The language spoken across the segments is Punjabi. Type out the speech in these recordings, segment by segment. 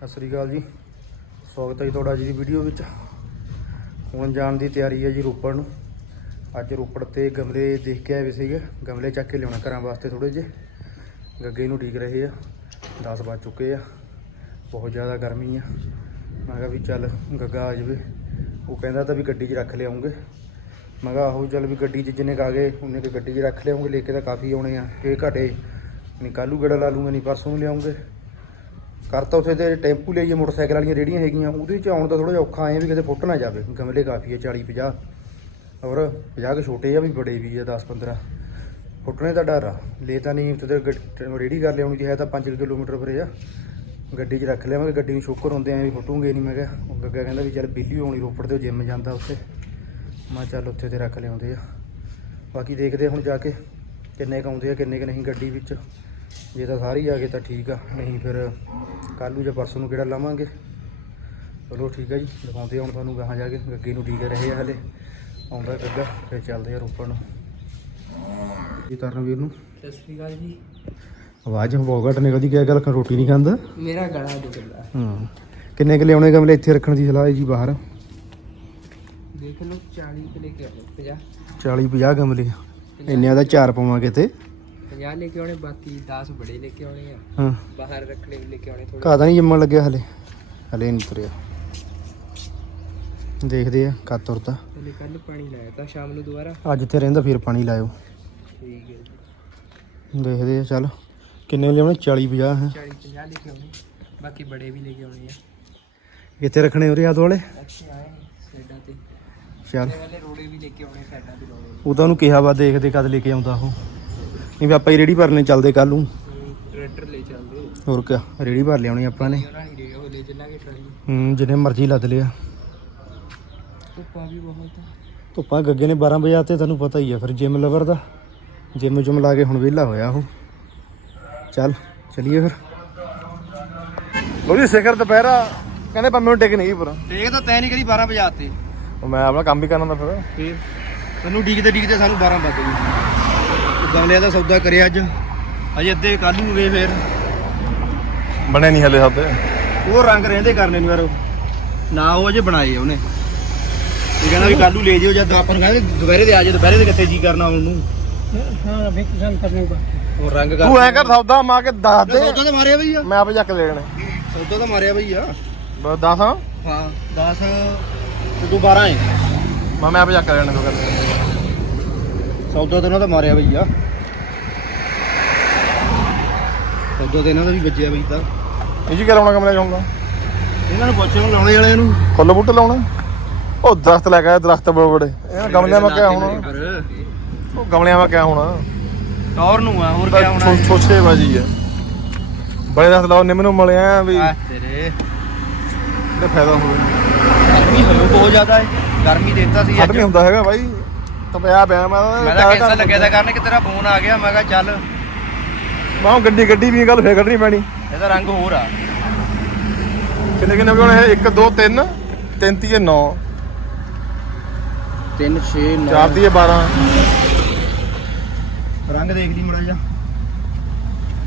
ਸਤਿ ਸ੍ਰੀ ਅਕਾਲ ਜੀ। ਸਵਾਗਤ ਹੈ ਜੀ ਤੁਹਾਡਾ ਅੱਜ ਦੀ ਵੀਡੀਓ ਵਿੱਚ। ਹੁਣ ਜਾਣ ਦੀ ਤਿਆਰੀ ਹੈ ਜੀ ਰੋਪੜ ਨੂੰ। ਅੱਜ ਰੋਪੜ ਤੇ ਗਮਲੇ ਦੇਖ ਕੇ ਆਏ ਵੇ ਸੀਗੇ। ਗਮਲੇ ਚੱਕ ਕੇ ਲਿਆਉਣਾ ਘਰਾਂ ਵਾਸਤੇ ਥੋੜੇ ਜਿਹੇ। ਗੱਗੇ ਨੂੰ ਠੀਕ ਰਹੇ ਆ। 10 ਵੱਜ ਚੁੱਕੇ ਆ। ਬਹੁਤ ਜ਼ਿਆਦਾ ਗਰਮੀ ਆ। ਮੈਂ ਕਿਹਾ ਵੀ ਚੱਲ ਗੱਗਾ ਆ ਜਾਵੇ। ਉਹ ਕਹਿੰਦਾ ਤਾਂ ਵੀ ਗੱਡੀ 'ਚ ਰੱਖ ਲਿਆਉਂਗੇ। ਮੈਂ ਕਿਹਾ ਆਹੋ ਚੱਲ ਵੀ ਗੱਡੀ 'ਚ ਜਿੰਨੇ ਕੁ ਆ ਗਏ, ਉਹਨੇ ਕਿ ਗੱਡੀ 'ਚ ਰੱਖ ਲਿਆਉਂਗੇ। ਲੈ ਕੇ ਤਾਂ ਕਾਫੀ ਆਉਣੇ ਆ। ਇਹ ਘਟੇ ਨਹੀਂ ਕੱਲੂ ਗੜਾ ਲਾ ਲੂੰਗੇ, ਨਹੀਂ ਪਰਸੋਂ ਨੂੰ ਲਿਆਉਂਗੇ। ਕਰਤਾ ਉੱਥੇ ਤੇ ਟੈਂਪੂ ਲਈਏ ਮੋਟਰਸਾਈਕਲ ਵਾਲੀਆਂ ਰੇੜੀਆਂ ਹੈਗੀਆਂ, ਉਹਦੇ 'ਚ ਆਉਣ ਦਾ ਥੋੜਾ ਜਿਹਾ ਔਖਾ ਆਏ ਵੀ ਕਿਤੇ ਫੁੱਟ ਨਾ ਜਾਵੇ। ਗਮਲੇ ਕਾਫੀ ਆ 40 50 ਔਰ 50 ਕੇ ਛੋਟੇ ਆ ਵੀ, ਬੜੇ ਵੀ ਆ 10 15 ਫੁੱਟਣੇ ਦਾ ਡਰ ਆ। ਲੈ ਤਾਂ ਨਹੀਂ, ਉੱਥੇ ਤੇ ਰੇੜੀ ਕਰ ਲਿਆਉਣੀ ਜੇ ਹੈ ਤਾਂ 5 ਕਿਲੋਮੀਟਰ ਪਰੇ ਆ। ਗੱਡੀ 'ਚ ਰੱਖ ਲਿਆਵਾਂਗੇ, ਗੱਡੀ ਨੂੰ ਸ਼ੋਕਰ ਹੁੰਦੇ ਆਂ ਵੀ ਫੁੱਟੂਗੇ ਨਹੀਂ, ਮੈਂ ਕਿਹਾ। ਉਹ ਗੱਗਾ ਕਹਿੰਦਾ ਵੀ ਚੱਲ ਬਿੱਲੀ ਹੋਣੀ ਰੋਪੜ ਤੇ ਜਿੰਮ ਜਾਂਦਾ ਉੱਥੇ। ਮੈਂ ਚੱਲ ਉੱਥੇ ਤੇ ਰੱਖ ਲਿਆਉਂਦੇ ਆ। ਬਾਕੀ ਦੇਖਦੇ ਹੁਣ ਜਾ ਕੇ ਕਿੰਨੇ ਕੁ ਆਉਂਦੇ ਆ, ਕਿੰਨੇ ਕੁ ਨਹੀਂ ਗੱਡੀ ਵਿੱਚ। ਜੇ ਤਾਂ ਸਾਰੇ ਹੀ ਆ ਗਏ ਤਾਂ ਠੀਕ ਆ, ਨਹੀਂ ਫਿਰ ਕੱਲ੍ਹ ਨੂੰ ਜਾਂ ਪਰਸੋਂ ਨੂੰ ਕਿਹੜਾ ਲਾਵਾਂਗੇ? ਚਲੋ ਠੀਕ ਆ ਜੀ ਦਿਖਾਉਂਦੇ ਆ ਹੁਣ ਤੁਹਾਨੂੰ ਗਾਹਾਂ ਜਾ ਕੇ ਗੱਗੇ ਨੂੰ ਠੀਕ ਰਹੇ ਆ ਹਲੇ। ਆਉਂਦਾ ਗੱਗਾ ਫਿਰ ਚੱਲਦੇ ਆ ਰੋਪੜ ਨੂੰ। ਜੀ ਕਰਨਵੀਰ ਨੂੰ। ਸਤਿ ਸ਼੍ਰੀ ਅਕਾਲ ਜੀ। ਆਵਾਜ਼ ਬਹੁਤ ਘੱਟ ਨਿਕਲਦੀ ਕਿਆ ਗੱਲ ਰੋਟੀ ਨਹੀਂ ਖਾਂਦਾ? ਮੇਰਾ ਗਲਾ ਦੁਖਦਾ। ਹਾਂ। ਕਿੰਨੇ ਕੁ ਲਿਆਉਣੇ ਗਮਲੇ ਇੱਥੇ ਰੱਖਣ ਦੀ ਸਲਾਹ ਹੈ ਜੀ ਬਾਹਰ? ਦੇਖ ਲਓ 40 ਕੇ ਲੈ ਕੇ ਆਉਣੇ 50 40 50 ਗਮਲੇ। ਇੰਨਿਆਂ ਦਾ ਚਾਰ ਪਾਵਾਂਗੇ ਤੇ 50 ਲੈ ਕੇ ਆਉਣੇ ਬਾਕੀ 10 ਬੜੇ ਲੈ ਕੇ ਆਉਣੇ ਆ। ਹਾਂ। ਬਾਹਰ ਰੱਖਣੇ ਲੈ ਕੇ ਆਉਣੇ ਥੋੜੇ ਤਾਂ ਨਹੀਂ ਜੰਮਣ ਲੱਗਿਆ ਹਲੇ? ਹਲੇ ਨਹੀਂ ਤੁਰਿਆ। ਦੇਖਦੇ ਆ ਕਦ ਤੁਰਦਾ। ਹਲੇ ਕੱਲ ਪਾਣੀ ਲਾਇਆ ਤਾਂ ਸ਼ਾਮ ਨੂੰ ਦੁਬਾਰਾ। ਅੱਜ ਤੇ ਰਹਿੰਦਾ ਫਿਰ ਪਾਣੀ ਲਾਇਓ। ਠੀਕ ਹੈ ਦੇਖਦੇ ਆ ਚੱਲ। ਕਿੰਨੇ ਲਿਆਉਣੇ 40 50 ਹੈ। 40 50 ਲੈ ਕੇ ਆਉਣੇ। ਬਾਕੀ ਬੜੇ ਵੀ ਲੈ ਕੇ ਆਉਣੇ ਆ। ਕਿੱਥੇ ਰੱਖਣੇ ਉਰੇ ਵਾਲੇ ਅੱਛੇ ਆਏ ਸਾਈਡਾਂ ਤੇ। ਚੱਲ। ਇਹ ਵਾਲੇ ਰੋੜੇ ਵੀ ਲੈ ਕੇ ਆਉਣੇ ਸਾਈਡਾਂ ਤੇ ਲਾਉਣੇ ਉਹ ਤਾਂ ਉਹਨੂੰ ਕਿਹਾ ਵਾ ਦੇਖਦੇ ਕਦ ਲੈ ਕੇ ਆਉਂਦਾ ਉਹ। ਨਹੀਂ ਵੀ ਆਪਾਂ ਹੀ ਰੇੜੀ ਭਰਨੇ ਚੱਲਦੇ ਕੱਲ ਨੂੰ। ਟਰੈਕਟਰ ਲੈ ਚੱਲਦੇ ਹੋਰ ਕਿਆ ਰੇੜੀ ਭਰ ਲਿਆਉਣੀ ਆਪਾਂ ਨੇ। ਉਹਨਾਂ ਨਹੀਂ ਰਹੇ ਉਹ ਲੈ ਚੱਲਾਂਗੇ ਟਰਾਲੀ। ਹੂੰ ਜਿੰਨੇ ਮਰਜ਼ੀ ਲੱਦ ਲਿਆ। ਧੁੱਪਾਂ ਵੀ ਬਹੁਤ ਆ। ਧੁੱਪਾਂ ਗੱਗੇ ਨੇ 12 ਵਜੇ ਤੁਹਾਨੂੰ ਪਤਾ ਹੀ ਆ ਫਿਰ ਜਿਮ ਲਵਰ ਦਾ। ਜਿਮ ਜੁਮ ਲਾ ਕੇ ਹੁਣ ਵਿਹਲਾ ਹੋਇਆ ਉਹ। ਚੱਲ ਚਲੀਏ ਫਿਰ। ਲੋ ਜੀ ਸਿਖਰ ਦੁਪਹਿਰਾ। ਕਹਿੰਦੇ ਪੰਮੇ ਨੂੰ ਟਿਕ ਨਹੀਂ ਪੂਰਾ। ਟੇਕ ਤਾਂ ਤੈਂ ਨਹੀਂ ਕਰੀ 12 ਵਜੇ ਆਤੇ ਮੈਂ ਆਪਣਾ ਕੰਮ ਵੀ ਕਰਨਾ ਤਾਂ ਫਿਰ। ਫੇਰ। ਤੈਨੂੰ ਡੀਕਦੇ ਡੀਕਦੇ ਸਾਨੂੰ 12 ਵੱਜ ਗਮਲਿਆਂ ਦਾ ਸੌਦਾ ਕਰਿਆ ਅੱਜ। ਅਜੇ ਅੱਧੇ ਕੱਲ ਨੂੰ ਗਏ ਫੇਰ। ਬਣੇ ਨਹੀਂ ਹਲੇ ਸਾਡੇ ਉਹ ਰੰਗ ਰਹਿੰਦੇ ਕਰਨੇ ਨੂੰ ਯਾਰ ਨਾ ਉਹ ਅਜੇ ਬਣਾਏ ਉਹਨੇ। ਇਹ ਕਹਿੰਦਾ ਵੀ ਕੱਲ ਨੂੰ ਲੈ ਜਿਓ ਜਦ ਆਪਾਂ ਨੂੰ ਕਹਿੰਦੇ ਦੁਪਹਿਰੇ ਦੇ ਆ ਜਾ ਦੁਪਹਿਰੇ ਦੇ ਕਿੱਥੇ ਜੀ ਕਰਨਾ ਉਹਨੂੰ। ਹਾਂ ਅਭੀ ਕਿਸਾਨ ਕਰਨੇ ਉਹ ਰੰਗ ਕਰ ਤੂੰ ਐ ਕਰ ਸੌਦਾ ਮਾ ਕੇ ਦੱਸ ਦੇ। ਸੌਦਾ ਤਾਂ ਮਾਰਿਆ ਬਈ ਆ। ਮੈਂ ਆਪੇ ਚੱਕ ਲੈਣੇ। ਸੌਦਾ ਤਾਂ ਮਾਰਿਆ ਬਈ ਆ। ਬਸ ਦੱਸ। ਹਾਂ ਹਾਂ 10 ਤੇ ਤੂੰ 12 ਹੈ ਮੈਂ ਮੈਂ ਆਪੇ ਚੱਕ ਲੈਣੇ ਤੂੰ ਕਰ ਸੌਦਾ ਤਾਂ ਉਹਨਾਂ ਦਾ ਮਾਰਿਆ ਬਈ ਆ। ਸੌਦਾ ਤੇ ਇਹਨਾਂ ਦਾ ਵੀ ਵੱਜਿਆ ਬਈ ਤਾਂ। ਇਹ ਜੀ ਲਾਉਣਾ ਕਮਰੇ ਚਾਹੁੰਦਾ ਇਹਨਾਂ ਨੂੰ ਪੁੱਛੋ ਲਾਉਣੇ ਵਾਲਿਆਂ ਨੂੰ। ਫੁੱਲ ਬੂਟੇ ਲਾਉਣਾ? ਉਹ ਦਰਖਤ ਲੈ ਕੇ ਦਰਖਤ ਬੜੇ ਬੜੇ। ਇਹਨਾਂ ਗਮਲਿਆਂ ਮਾ ਕਿਆ ਹੋਣਾ? ਉਹ ਗਮਲਿਆਂ ਮਾ ਕਿਆ ਹੋਣਾ? ਟੌਰ ਨੂੰ ਆ ਹੋਰ ਕੀ ਹੋਣਾ? ਛੋਛੇ ਬਾਜੀ ਹੈ ਬੜੇ ਦਰਖਤ ਲਾਓ ਨਿੰਮ ਨੂੰ ਮਲੇ ਆ ਵੀ ਆ ਤੇਰੇ। ਇਹਦਾ ਫਾਇਦਾ ਹੋਵੇ ਗਰਮੀ ਹੋਈ ਬਹੁਤ ਜ਼ਿਆਦਾ ਹੈ ਗਰਮੀ ਦੇਤਾ ਸੀ ਅੱਜ। ਨਹੀਂ ਹੁੰਦਾ ਹੈਗਾ ਬਾਈ। ਤਪਿਆ ਪਿਆ ਮੈਂ ਤਾਂ ਮੈਂ ਤਾਂ ਕੈਂਸਲ ਲੱਗਿਆ ਤਾਂ ਕਰਨ ਕਿ ਤੇਰਾ ਫੋਨ ਆ ਗਿਆ ਮੈਂ ਕਿਹਾ ਚੱਲ। ਮੈਂ ਗੱਡੀ ਗੱਡੀ ਵੀ ਗੱਲ ਫੇਰ ਕੱਢਣੀ ਪੈਣੀ। ਇਹਦਾ ਰੰਗ ਹੋਰ ਆ। ਕਿੰਨੇ ਕਿੰਨੇ ਹੋਣੇ 1 2 3 3 ਤੀਏ 9 3 6 4 ਤੀਏ 12 ਰੰਗ ਦੇਖ ਲਈ ਮੜਾ ਜਾ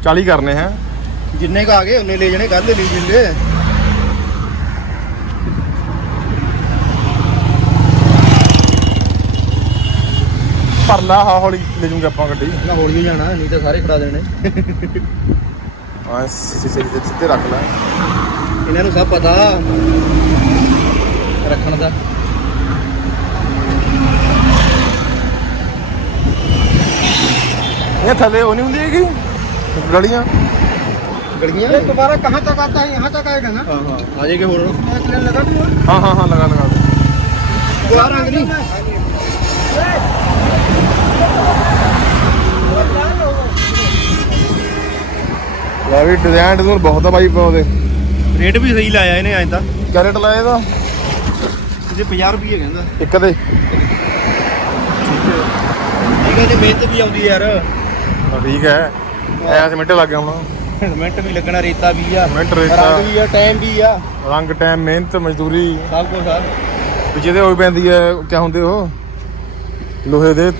40 ਕਰਨੇ ਹੈ। ਜਿੰਨੇ ਕ ਆ ਗਏ ਉਹਨੇ ਲੈ ਜਾਣੇ ਕੱਲ ਲੈ ਜਿੰਦੇ। ਭਰ ਲਾ ਹਾ ਹੌਲੀ ਲੈ ਜੂਗੇ ਆਪਾਂ ਗੱਡੀ ਨਾ ਹੌਲੀ ਜਾਣਾ ਨਹੀਂ ਤਾਂ ਸਾਰੇ ਖੜਾ ਦੇਣੇ ਹਾਂ ਸਿੱਧੇ ਸਿੱਧੇ ਰੱਖ ਲੈ ਇਹਨਾਂ ਨੂੰ ਸਭ ਪਤਾ ਰੱਖਣ ਦਾ ਇਹ ਥੱਲੇ ਉਹ ਨਹੀਂ ਹੁੰਦੀ ਹੈਗੀ ਗਲੀਆਂ ਗੜੀਆਂ ये दोबारा कहाँ तक आता है यहाँ तक आएगा ना ਹਾਂ ਹਾਂ ਆ ਜਾਏਗੇ ਹੋਰ एक लेन लगा दूँ ਹਾਂ ਹਾਂ ਹਾਂ ਲਗਾ ਲਗਾ ਦੇ ਲੈ ਵੀ ਡਿਜ਼ਾਈਨ ਡਿਜ਼ਾਈਨ ਬਹੁਤ ਆ ਬਾਈ ਉਹਦੇ। ਰੇਟ ਵੀ ਸਹੀ ਲਾਇਆ ਇਹਨੇ ਐਂ ਤਾਂ। ਕਿਆ ਰੇਟ ਲਾਇਆ ਇਹਦਾ ਇਹਦੇ 50 ਰੁਪਏ ਕਹਿੰਦਾ। ਇੱਕ ਦੇ। ਠੀਕ ਹੈ ਤੇ ਮਿਹਨਤ ਵੀ ਆਉਂਦੀ ਯਾਰ। ਠੀਕ ਹੈ। ਐ ਸਿਮੈਂਟ ਲੱਗ ਗਿਆ ਹੁਣ। ਮਿੰਟ ਵੀ ਲੱਗਣਾ ਰੇਤਾ ਵੀ ਆ। ਮਿੰਟ ਰੇਤਾ। ਰੰਗ ਵੀ ਆ ਟਾਈਮ ਵੀ ਆ। ਰੰਗ ਟਾਈਮ ਮਿਹਨਤ ਮਜ਼ਦੂਰੀ। ਸਭ ਕੁਝ ਆ। ਵੀ ਜਿਹਦੇ ਹੋਈ ਪੈਂਦੀ ਹੈ ਕਿਆ ਹੁੰਦੇ ਉਹ? ਲੋਹੇ ਦੇ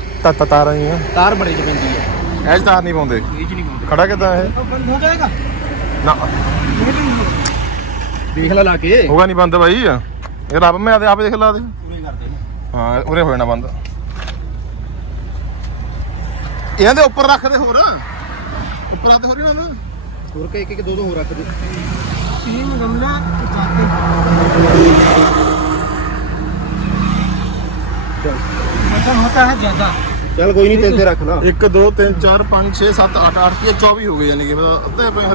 ਤਾਰਾਂ ਹੀ ਆ ਤਾਰ ਬੜੇ ਚ ਪੈਂਦੀ ਆ। ਇਹ 'ਚ ਤਾਰ ਨਹੀਂ ਪਾਉਂਦੇ। ਇਹ ਚ ਨਹੀਂ ਪਾਉਂਦੇ। ਖੜਾ ਕਿਦਾਂ ਇਹ? ਬੰਦ ਹੋ ਜਾਏਗਾ। ਨਾ। ਦੇਖ ਲੈ ਲਾ ਕੇ। ਹੋਗਾ ਨਹੀਂ ਬੰਦ ਬਾਈ। ਇਹ ਰੱਬ ਮੈਂ ਆਦੇ ਆਪ ਦੇਖ ਲਾ ਦੇ। ਪੂਰੇ ਕਰਦੇ ਨੇ ਹਾਂ ਉਰੇ ਹੋ ਜਾਣਾ ਬੰਦ। ਇਹਨਾਂ ਦੇ ਉੱਪਰ ਰੱਖਦੇ ਹੋਰ। ਉੱਪਰ ਆਦੇ ਹੋਰ ਇਹਨਾਂ ਨੂੰ। ਹੋਰ ਕੇ ਇੱਕ ਇੱਕ ਦੋ ਦੋ ਹੋਰ ਰੱਖ ਦੇ। ਤੀਨ ਗਮਲਾ ਚਾਹਤੇ ਮਤਲਬ ਹੁੰਦਾ ਹੈ ਜ਼ਿਆਦਾ। ਚੱਲ ਕੋਈ ਨਹੀਂ ਤੇ ਤੇ ਰੱਖ ਲਾ। 1 2 3 4 5 6 7 8 8 ਤੇ 24 ਹੋ ਗਏ ਯਾਨੀ ਕਿ ਅੱਧੇ ਪਏ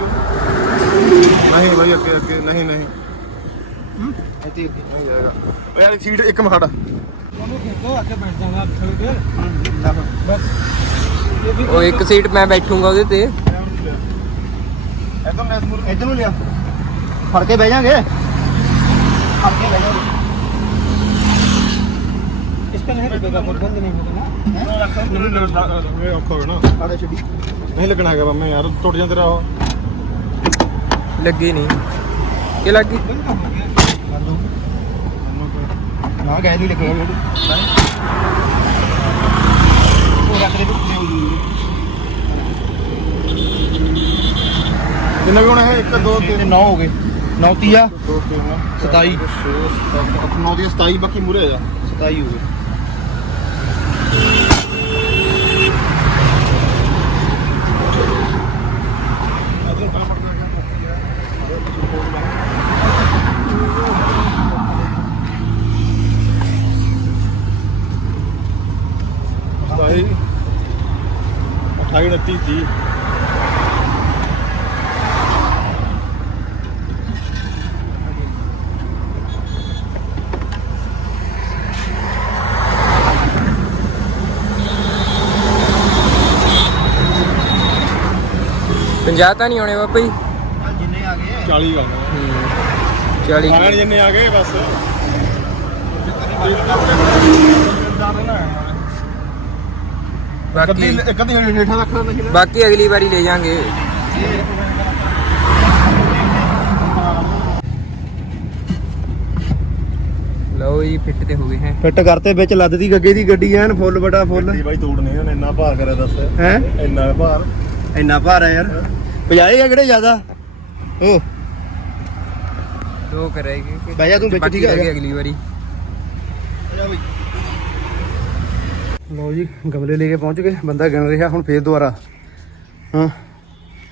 ਨਹੀਂ ਭਾਈ ਅੱਗੇ ਅੱਗੇ ਨਹੀਂ ਨਹੀਂ। ਹੂੰ ਇੱਥੇ ਅੱਗੇ ਨਹੀਂ ਜਾਏਗਾ। ਓ ਸੀਟ ਇੱਕ ਮਖੜ। ਉਹ ਇੱਕ ਸੀਟ ਮੈਂ ਬੈਠੂਗਾ ਉਹਦੇ ਤੇ। ਇਧਰ ਨੂੰ ਲਿਆ। ਫੜ ਕੇ ਬਹਿ ਜਾਗੇ। ਫੜ ਕੇ ਬਹਿ ਜਾਗੇ। ਇਹ ਔਖਾ ਹੋਣਾ ਨਹੀਂ ਲੱਗਣਾ ਹੈਗਾ ਬੰਮੇ ਯਾਰ ਟੁੱਟ ਜਾਂ ਤੇਰਾ ਲੱਗੀ ਨਹੀਂ। ਇਹ ਲੱਗੀ। ਨਾ ਗੈਸ ਨਹੀਂ ਲੱਗਣਾ ਉਹ ਰੱਖ ਦੇ ਕਿੰਨਾ ਵੀ ਹੋਣਾ ਹੈ? 1 2 3 9 ਹੋ ਗਏ। 9 30 27 9 ਦੀ ਬਾਕੀ ਮੂਰੇ ਜਾ। 27 ਹੋ ਗਏ। ਸਤਾਈ 28 29 30 50 ਤਾਂ ਨਹੀਂ ਹੋਣੇ ਬਾਬਾ ਜੀ? ਜਿੰਨੇ ਆ ਗਏ। 40 ਗੱਲ 40 ਸਾਰਿਆਂ ਜਿੰਨੇ ਆ ਗਏ ਬਸ। ਬਾਕੀ ਕਦੀ ਕਦੀ ਹੇਠਾਂ ਰੱਖ ਨਹੀਂ ਨਾ ਬਾਕੀ ਅਗਲੀ ਵਾਰੀ ਲੈ ਜਾਾਂਗੇ। ਲਓ ਜੀ ਫਿੱਟ ਤੇ ਹੋ ਗਏ ਹੈ। ਫਿੱਟ ਕਰਤੇ ਵਿੱਚ ਲੱਦਦੀ ਗੱਗੇ ਦੀ ਗੱਡੀ ਐਨ ਫੁੱਲ ਬੜਾ ਫੁੱਲ। ਗੱਡੀ ਬਾਈ ਤੋੜਨੇ ਉਹਨੇ ਇੰਨਾ ਭਾਰ ਕਰਿਆ ਦੱਸ। ਹੈ? ਇੰਨਾ ਭਾਰ। ਇੰਨਾ ਭਾਰ ਆ ਯਾਰ। ਪਜਾਏ ਆ ਕਿਹੜੇ ਜ਼ਿਆਦਾ? ਉਹ ਦੋ ਕਰੇਗੇ ਬਹਿ ਜਾ ਤੂੰ ਵਿੱਚ, ਠੀਕ ਹੈ? ਰਹਿ ਗਏ ਅਗਲੀ ਵਾਰੀ। ਲਓ ਜੀ ਗਮਲੇ ਲੈ ਕੇ ਪਹੁੰਚ ਗਏ ਬੰਦਾ ਗਿਣ ਰਿਹਾ ਹੁਣ ਫੇਰ ਦੁਬਾਰਾ। ਹਾਂ।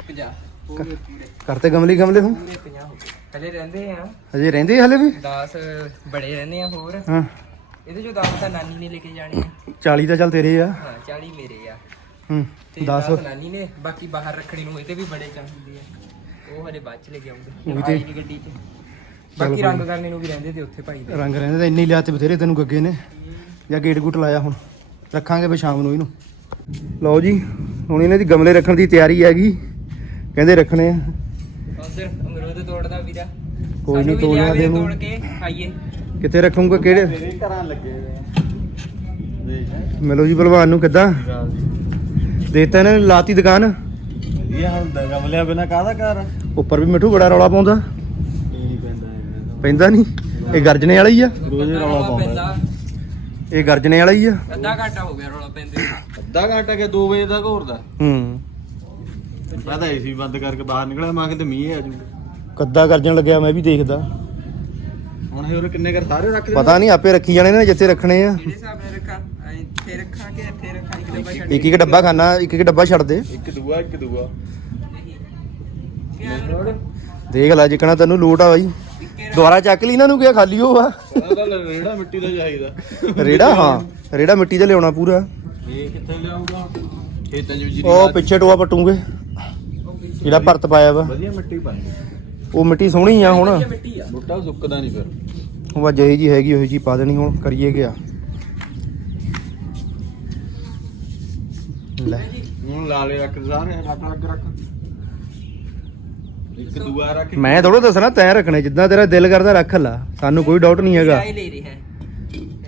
50 ਹੋ ਗਏ ਪੂਰੇ ਕਰਤੇ ਗਮਲੇ ਗਮਲੇ ਹੁਣ? ਪੂਰੇ 50 ਹੋ ਗਏ। ਹਲੇ ਰਹਿੰਦੇ ਆ। ਅਜੇ ਰਹਿੰਦੇ ਹਲੇ ਵੀ? 10 ਬੜੇ ਰਹਿੰਦੇ ਆ ਹੋਰ। ਹਾਂ। ਇਹਦੇ ਚੋਂ 10 ਤਾਂ ਨਾਨੀ ਨੇ ਲੈ ਕੇ ਜਾਣੇ ਆ। 40 ਤਾਂ ਚੱਲ ਤੇਰੇ ਆ। ਹਾਂ 40 ਮੇਰੇ ਆ। ਹੂੰ ਤੇ 10 10 ਨਾਨੀ ਨੇ ਬਾਕੀ ਬਾਹਰ ਰੱਖਣੀ ਨੂੰ ਇਹਦੇ ਵੀ ਬੜੇ ਚਾਹੀਦੇ ਆ। ਉਹ ਹਲੇ ਬਾਅਦ ਚ ਲੈ ਕੇ ਤੇ- ਆਈ ਦੀ ਗੱਡੀ 'ਚ। ਬਾਕੀ ਰੰਗ ਕਰਨੇ ਨੂੰ ਵੀ ਰਹਿੰਦੇ ਤੇ ਉੱਥੇ ਭਾਈ ਦੇ। ਰੰਗ ਰਹਿੰਦੇ ਤਾਂ ਇੰਨੇ ਹੀ ਲਿਆ ਤੇ ਬਥੇਰੇ ਤੈਨੂੰ ਗੱਗੇ ਨੇ। ਜਾਂ ਗੇਟ ਗੂਟ ਲਾਇਆ ਹੁਣ। ਰੱਖਾਂਗੇ ਫੇ ਸ਼ਾਮ ਨੂੰ ਇਹਨੂੰ। ਲਓ ਜੀ ਹੁਣ ਇਹਨਾਂ ਦੀ ਗਮਲੇ ਰੱਖਣ ਦੀ ਤਿਆਰੀ ਹੈਗੀ। ਕਹਿੰਦੇ ਰੱਖਣੇ ਆ। ਉਧਰ ਅਮਰੂਦ ਤੋੜਦਾ ਵੀਰਾ। ਕੋਈ ਨੀ, ਸਾਨੂੰ ਵੀ ਤੋੜ ਲਿਆ ਲਿਆ ਕੇ ਦੇ ਤੋੜ ਨੂੰ। ਕੇ ਖਾਈਏ। ਕਿੱਥੇ ਰੱਖੂੰਗਾ ਕਿਹੜੇ? ਮੇਰੇ ਘਰਾਂ ਲੱਗੇ ਹੋਏ ਆ। ਮਿਲੋ ਜੀ ਭਲਵਾਨ ਨੂੰ ਕਿੱਦਾਂ? ਦੇਤਾ ਇਹਨਾਂ ਨੇ ਲਾਤੀ ਦੁਕਾਨ? ਇਹ ਹੁਣ ਗਮਲਿਆਂ ਬਿਨਾ ਕਾਹਦਾ ਘਰ? ਉੱਪਰ ਵੀ ਮਿੱਠੂ ਬੜਾ ਰੌਲਾ ਪਾਉਂਦਾ। ਨਹੀਂ ਪੈਂਦਾ ਪੈਂਦਾ ਨਹੀਂ? ਇਹ ਗਰਜਣੇ ਵਾਲਾ ਹੀ ਆ। ਰੋਜ਼ ਹੀ ਰੌਲਾ ਪਾਉਂਦਾ। ਇਹ ਗਰਜਣੇ ਵਾਲਾ ਹੀ ਆ। ਅੱਧਾ ਘੰਟਾ ਹੋ ਗਿਆ ਰੌਲਾ ਪੈਂਦੇ ਨੂੰ। ਅੱਧਾ ਘੰਟਾ ਕਿ 2 ਵਜੇ ਤੱਕ ਹੋਰ ਦਾ? ਹੂੰ। ਮੈਂ ਤਾਂ ਏਸੀ ਬੰਦ ਕਰਕੇ ਬਾਹਰ ਨਿਕਲਿਆ ਮੈਂ ਕਿਤੇ ਮੀਂਹ ਆ ਜੂ ਕੱਦਾ ਗਰਜਣ ਲੱਗਿਆ ਮੈਂ ਵੀ ਦੇਖਦਾ। ਹੁਣ ਇਹ ਉਹ ਕਿੰਨੇ ਕਰ ਸਾਰੇ ਰੱਖ ਪਤਾ ਨਹੀਂ ਆਪੇ ਰੱਖੀ ਜਾਣੇ ਨੇ ਜਿੱਥੇ ਰੱਖਣੇ ਆ। ਕਿਹੜੇ ਹਿਸਾਬ ਨਾਲ ਰੱਖਾਂ? ਐਂ ਇੱਥੇ ਰੱਖਾਂ ਕਿ ਇੱਥੇ ਰੱਖਾਂ? ਇੱਕ ਡੱਬਾ ਛੱਡ ਇੱਕ ਇੱਕ ਡੱਬਾ ਖਾਣਾ ਇੱਕ ਇੱਕ ਡੱਬਾ ਛੱਡ ਦੇ। ਇੱਕ ਦੂਆ ਇੱਕ ਦੂਆ। ਦੇਖ ਲੈ ਜਿਕਣਾ ਤੈਨੂੰ ਲੋਟ ਆ ਬਾਈ। ਦੁਬਾਰਾ ਚੱਕ ਲਈ ਇਹਨਾਂ ਨੂੰ ਕਿਹਾ ਖਾਲੀ ਉਹ ਆ? ਉਹਦਾ ਰੇੜਾ ਮਿੱਟੀ ਦਾ ਚਾਹੀਦਾ। ਰੇੜਾ ਹਾਂ ਰੇੜਾ ਮਿੱਟੀ ਦਾ ਲਿਆਉਣਾ ਪੂਰਾ। ਇਹ ਕਿੱਥੇ ਲਿਆਊਗਾ? ਖੇਤਾਂ 'ਚ ਵੀ ਉਹ ਪਿੱਛੇ ਟੋਆ ਪਟੂਗੇ। ਜਿਹੜਾ ਭਰਤ ਪਾਇਆ ਵਾ। ਵਧੀਆ ਮਿੱਟੀ ਪਾਈ ਉਹ ਮਿੱਟੀ ਸੋਹਣੀ ਆ ਹੁਣ। ਮਿੱਟੀ ਆ। ਬੁੱਟਾ ਸੁੱਕਦਾ ਨਹੀਂ ਫਿਰ। ਉਹ ਜਿਹੀ ਜੀ ਹੈਗੀ ਉਹੀ ਜੀ ਪਾ ਦੇਣੀ ਹੁਣ ਕਰੀਏ ਗਿਆ ਲੈ। ਹੁਣ ਲਾਲੇ ਰੱਖ ਸਾਰੇ ਰੱਖ ਰੱਖ ਰੱਖ। ਇੱਕ ਦੂਆ ਰੱਖ ਮੈਂ ਥੋੜਾ ਦੱਸਣਾ ਤੈਂ ਰੱਖਣੇ ਜਿੱਦਾਂ ਤੇਰਾ ਦਿਲ ਕਰਦਾ ਰੱਖ ਲਾ। ਸਾਨੂੰ ਕੋਈ ਡਾਊਟ ਨਹੀਂ ਹੈਗਾ। ਰਾਏ ਲੈ ਰਿਹਾ ਹੈ।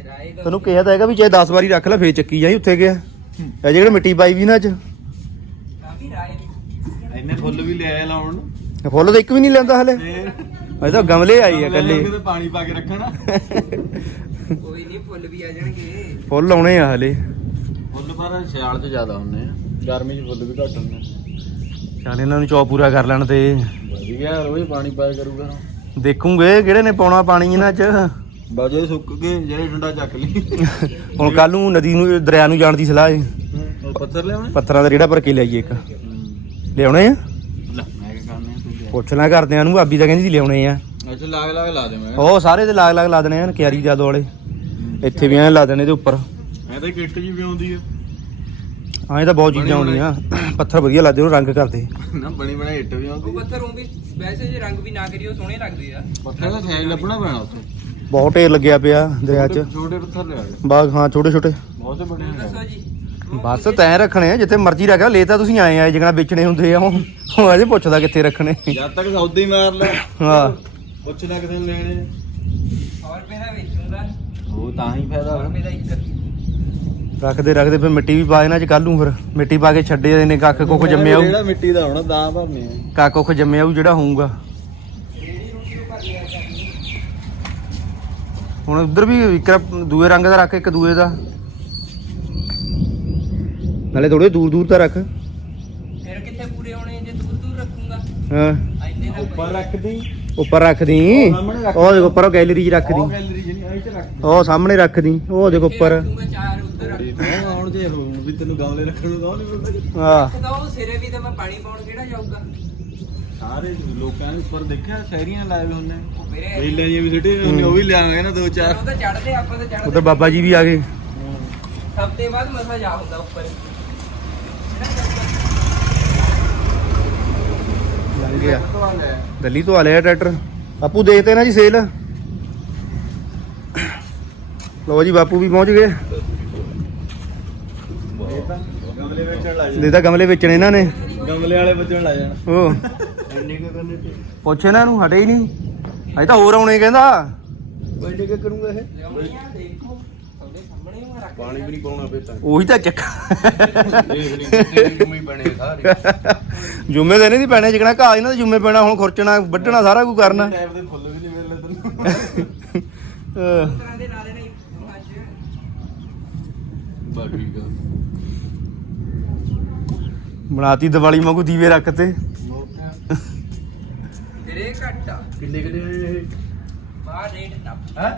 ਰਾਏ ਦਾ ਤੈਨੂੰ ਕਿਹਾ ਤਾਂ ਹੈਗਾ ਵੀ ਚਾਹੇ 10 ਵਾਰੀ ਰੱਖ ਲੈ ਫੇਰ ਚੱਕੀ ਜਾਈ ਉੱਥੇ ਗਿਆ। ਇਹ ਜਿਹੜੇ ਮਿੱਟੀ ਪਾਈ ਵੀ ਨਾ ਅੱਜ। ਕਾਫੀ ਰਾਏ ਦੀ ਇੰਨੇ ਫੁੱਲ ਵੀ ਲਿਆਏ ਲਾਉਣ ਨੂੰ। ਫੁੱਲ ਤਾਂ ਇੱਕ ਵੀ ਨਹੀਂ ਲੈਂਦਾ ਹਲੇ। ਅਜੇ ਤਾਂ ਗਮਲੇ ਆਈ ਆ ਕੱਲੇ ਕਿਤੇ ਪਾਣੀ ਪਾ ਕੇ ਰੱਖਣਾ। ਕੋਈ ਨਹੀਂ ਫੁੱਲ ਵੀ ਆ ਜਾਣਗੇ। ਫੁੱਲ ਆਉਣੇ ਆ ਹਲੇ। ਫੁੱਲ ਪਰ ਸਿਆਲ 'ਚ ਜ਼ਿਆਦਾ ਹੁੰਦੇ ਆ। ਗਰਮੀ 'ਚ ਫੁੱਲ ਵੀ ਘੱਟ ਹੁੰਦੇ ਚੱਲ ਇਹਨਾਂ ਨੂੰ ਚੌ ਪੂਰਾ ਕਰ ਲੈਣ ਤੇ। ਵਧੀਆ ਰੋਜ਼ ਪਾਣੀ ਪਾਇਆ ਕਰੂਗਾ ਦੇਖੂਗੇ ਕਿਹੜੇ ਨੇ ਪਾਉਣਾ ਪਾਣੀ ਇਹਨਾਂ 'ਚ। ਬਾਜੇ ਸੁੱਕ ਕੇ ਜਿਹੜੇ ਡੰਡਾ ਚੱਕ ਲਈ ਹੁਣ ਕੱਲ ਨੂੰ ਨਦੀ ਨੂੰ ਦਰਿਆ ਨੂੰ ਜਾਣ ਦੀ ਸਲਾਹ ਹੈ ਉਹ ਪੱਥਰ ਲਿਆਉਣੇ? ਪੱਥਰਾਂ ਦਾ ਰੇੜਾ ਭਰ ਕੇ ਲਿਆਈਏ ਇੱਕ। ਲਿਆਉਣੇ ਆ? ਪੁੱਛ ਲੈ ਕਰਦਿਆਂ ਨੂੰ ਭਾਬੀ ਤਾਂ ਕਹਿੰਦੀ ਸੀ ਲਿਆਉਣੇ ਆ। ਅੱਛਾ ਲਾਗ ਲਾਗ ਲਾ ਦੇ ਮੈਂ। ਉਹ ਸਾਰੇ ਤੇ ਲਾਗ ਲਾਗ ਲਾ ਦੇਣੇ ਆ ਕਿਆਰੀ ਜਾਦੋ ਵਾਲੇ। ਇੱਥੇ ਵੀ ਐਂ ਲਾ ਦੇਣੇ ਤੇ ਉੱਪਰ। ਮੈਂ ਤਾਂ ਕਿੱਟ ਜੀ ਵੀ ਆਉਂਦੀ ਆ। ਐਂ ਤਾਂ ਬਹੁਤ ਚੀਜ਼ਾਂ ਆਉਂਦੀਆਂ। ਪੱਥਰ ਵਧੀਆ ਲੱਗਦੇ ਉਹ ਰੰਗ ਕਰਦੇ। ਨਾ ਬਣੀ ਬਣਾ ਇੱਟ ਵੀ ਆਉਂਦੀ। ਪੱਥਰ ਉਹ ਵੀ ਵੈਸੇ ਜੇ ਰੰਗ ਵੀ ਨਾ ਕਰੀਓ ਸੋਹਣੇ ਲੱਗਦੇ ਆ। ਪੱਥਰ ਦਾ ਸਾਈਜ਼ ਲੱਭਣਾ ਪੈਣਾ ਉੱਥੇ। ਬਹੁਤ ਢੇਰ ਲੱਗਿਆ ਪਿਆ ਦਰਿਆ 'ਚ। ਛੋਟੇ ਪੱਥਰ ਲਿਆ ਬਾਗ ਹਾਂ ਛੋਟੇ ਛੋਟੇ। ਬਹੁਤ ਬੜੇ ਦੱਸੋ ਜੀ। ਬਸ ਤੈਂ ਰੱਖਣੇ ਆ ਜਿੱਥੇ ਮਰਜ਼ੀ ਰੱਖ ਲੈ। ਤਾਂ ਤੁਸੀਂ ਆਏ ਆ ਜਿਹੜਾ ਵੇਚਣੇ ਹੁੰਦੇ ਆ ਉਹ ਅਜੇ ਪੁੱਛਦਾ ਕਿੱਥੇ ਰੱਖਣੇ। ਜਦ ਤੱਕ ਸੌਦਾ ਹੀ ਮਾਰ ਲੈ। ਹਾਂ। ਪੁੱਛ ਲੈ ਕਿਤੇ ਲੈਣੇ। 100 ਰੁਪਏ ਦਾ ਵੇਚੂੰਗਾ। ਉਹ ਤਾਂ ਹੀ 100 ਫਾਇਦਾ। ਰੁਪਏ ਦਾ ਇੱਕ ਰੱਖਦੇ ਰੱਖਦੇ ਫਿਰ ਮਿੱਟੀ ਵੀ ਪਾ ਇਹਨਾਂ 'ਚ ਕੱਲ ਨੂੰ ਫਿਰ। ਮਿੱਟੀ ਪਾ ਕੇ ਛੱਡੇ ਨੇ ਕੱਖ ਕੁੱਖ ਜੰਮਿਆ ਜਿਹੜਾ ਆਊ ਮਿੱਟੀ ਦਾ ਹੋਣਾ ਤਾਂ ਭਰਨੇ ਆ। ਕੱਖ ਕੁੱਖ ਜੰਮਿਆ ਆਊ ਜਿਹੜਾ ਹੋਊਗਾ। ਹੁਣ ਉਧਰ ਵੀ ਇੱਕ ਦੂਏ ਰੰਗ ਦਾ ਰੱਖ ਇੱਕ ਦੂਏ ਦਾ। ਨਾਲੇ ਥੋੜੇ ਦੂਰ ਦੂਰ ਤਾਂ ਰੱਖ। ਫਿਰ ਕਿੱਥੇ ਪੂਰੇ ਹੋਣੇ ਜੇ ਦੂਰ ਦੂਰ ਰੱਖੂੰਗਾ? ਹਾਂ। ਇੰਨੇ ਨਾ ਉੱਪਰ ਰੱਖਦੀ। ਉੱਪਰ ਰੱਖ ਦੀ ਉਹ ਸਾਹਮਣੇ ਰੱਖ ਉਹ ਦੇਖੋ ਉੱਪਰ ਉਹ ਗੈਲਰੀ 'ਚ ਰੱਖ ਉਹ ਜਿਹੜੀ ਸਾਹਮਣੇ ਰੱਖ ਦੀ ਉਹ ਦੇਖੋ ਉੱਪਰ। ਚਾਰ ਉੱਧਰ ਰੱਖ ਉਹ ਆਉਣ ਜੇ ਹੁਣ ਵੀ ਤੈਨੂੰ ਗਮਲੇ ਰੱਖਣ ਨੂੰ ਕਹੋ ਨਹੀਂ ਮਿਲਦਾ ਹਾਂ ਤਾਂ ਉਹ ਸਿਰੇ ਵੀ ਤਾਂ ਮੈਂ ਪਾਣੀ ਪਾਉਣ ਕਿਹੜਾ ਜਾਊਗਾ? ਸਾਰੇ ਲੋਕਾਂ ਨੇ ਉੱਪਰ ਦੇਖਿਆ ਸ਼ਹਿਰੀਆਂ ਲਾਏ ਹੋਏ ਹੁੰਦੇ। ਉਹ ਵੀਰੇ ਵੇਲੇ ਜੀ ਵੀ ਸਿੱਟੇ ਹੁੰਦੇ ਉਹ ਵੀ ਲਿਆਵਾਂਗੇ ਨਾ ਦੋ ਚਾਰ। ਉਹ ਤਾਂ ਚੜਦੇ ਆਪਾਂ ਤਾਂ ਚੜਦੇ ਉਧਰ ਬਾਬਾ ਜੀ ਵੀ ਆ ਗਏ। ਹਫ਼ਤੇ ਬਾਅਦ ਮਸਾ ਜਾ ਹੁੰਦਾ ਉੱਪਰ। ਲੰਘ ਗਿਆ। ਦਿੱਲੀ ਤੋਂ ਆ ਲਿਆ ਟਰੈਕਟਰ। ਬਾਪੂ ਦੇਖਤੇ ਨਾ ਜੀ ਸੇਲ। ਲੋ ਜੀ ਬਾਪੂ ਵੀ ਪਹੁੰਚ ਗਏ। ਦੇ ਤਾਂ ਗਮਲੇ ਵੇਚਣੇ ਇਹਨਾਂ ਨੇ। ਗਮਲੇ ਵਾਲੇ ਵੱਜਣ ਲਾ ਜਾਣ। ਉਹ ਇੰਨੇ ਕੁ ਕਰਨੇ ਤੇ ਪੁੱਛ ਇਹਨਾਂ ਨੂੰ ਹਟੇ ਹੀ ਨਹੀਂ। ਅਜੇ ਤਾਂ ਹੋਰ ਆਉਣੇ ਕਹਿੰਦਾ। ਇੰਨੇ ਕੁ ਕਰੂੰਗਾ ਇਹ? ਦੇਖੋ ਪਾਣੀ ਵੀ ਨਹੀਂ ਪਾਉਣਾ ਤਾਂ। ਉਹੀ ਤਾਂ ਚੱਕ ਜੁਮੀ ਬਣੇ ਸਾਰੇ। ਜੁਮੇ ਦੇ ਨਹੀਂ ਦੀ ਪੈਣੇ ਜਿਕਣਾ ਘਾਹ ਇਹਨਾਂ ਦੇ ਜੁਮੇ ਪੈਣਾ ਹੁਣ ਖੁਰਚਣਾ ਵੱਢਣਾ ਸਾਰਾ ਕੁਝ ਕਰਨਾ। ਟਾਈਪ ਦੇ ਫੁੱਲ ਵੀ ਨਹੀਂ ਮਿਲਨੇ ਤੈਨੂੰ। ਅਹ। ਤਰ੍ਹਾਂ ਦੇ ਲਾ ਦੇਣੇ ਅੱਜ। ਬਾ ਠੀਕ ਆ। ਬਣਾਤੀ ਦੀਵਾਲੀ ਵਾਂਗੂ ਦੀਵੇ ਰੱਖਤੇ। ਤੇਰੇ ਘੱਟ। ਆ ਕਿੰਨੇ ਕਿੰਨੇ ਇਹ? ਬਾਹਰ ਰੇਟ ਟੱਪ ਹੈ?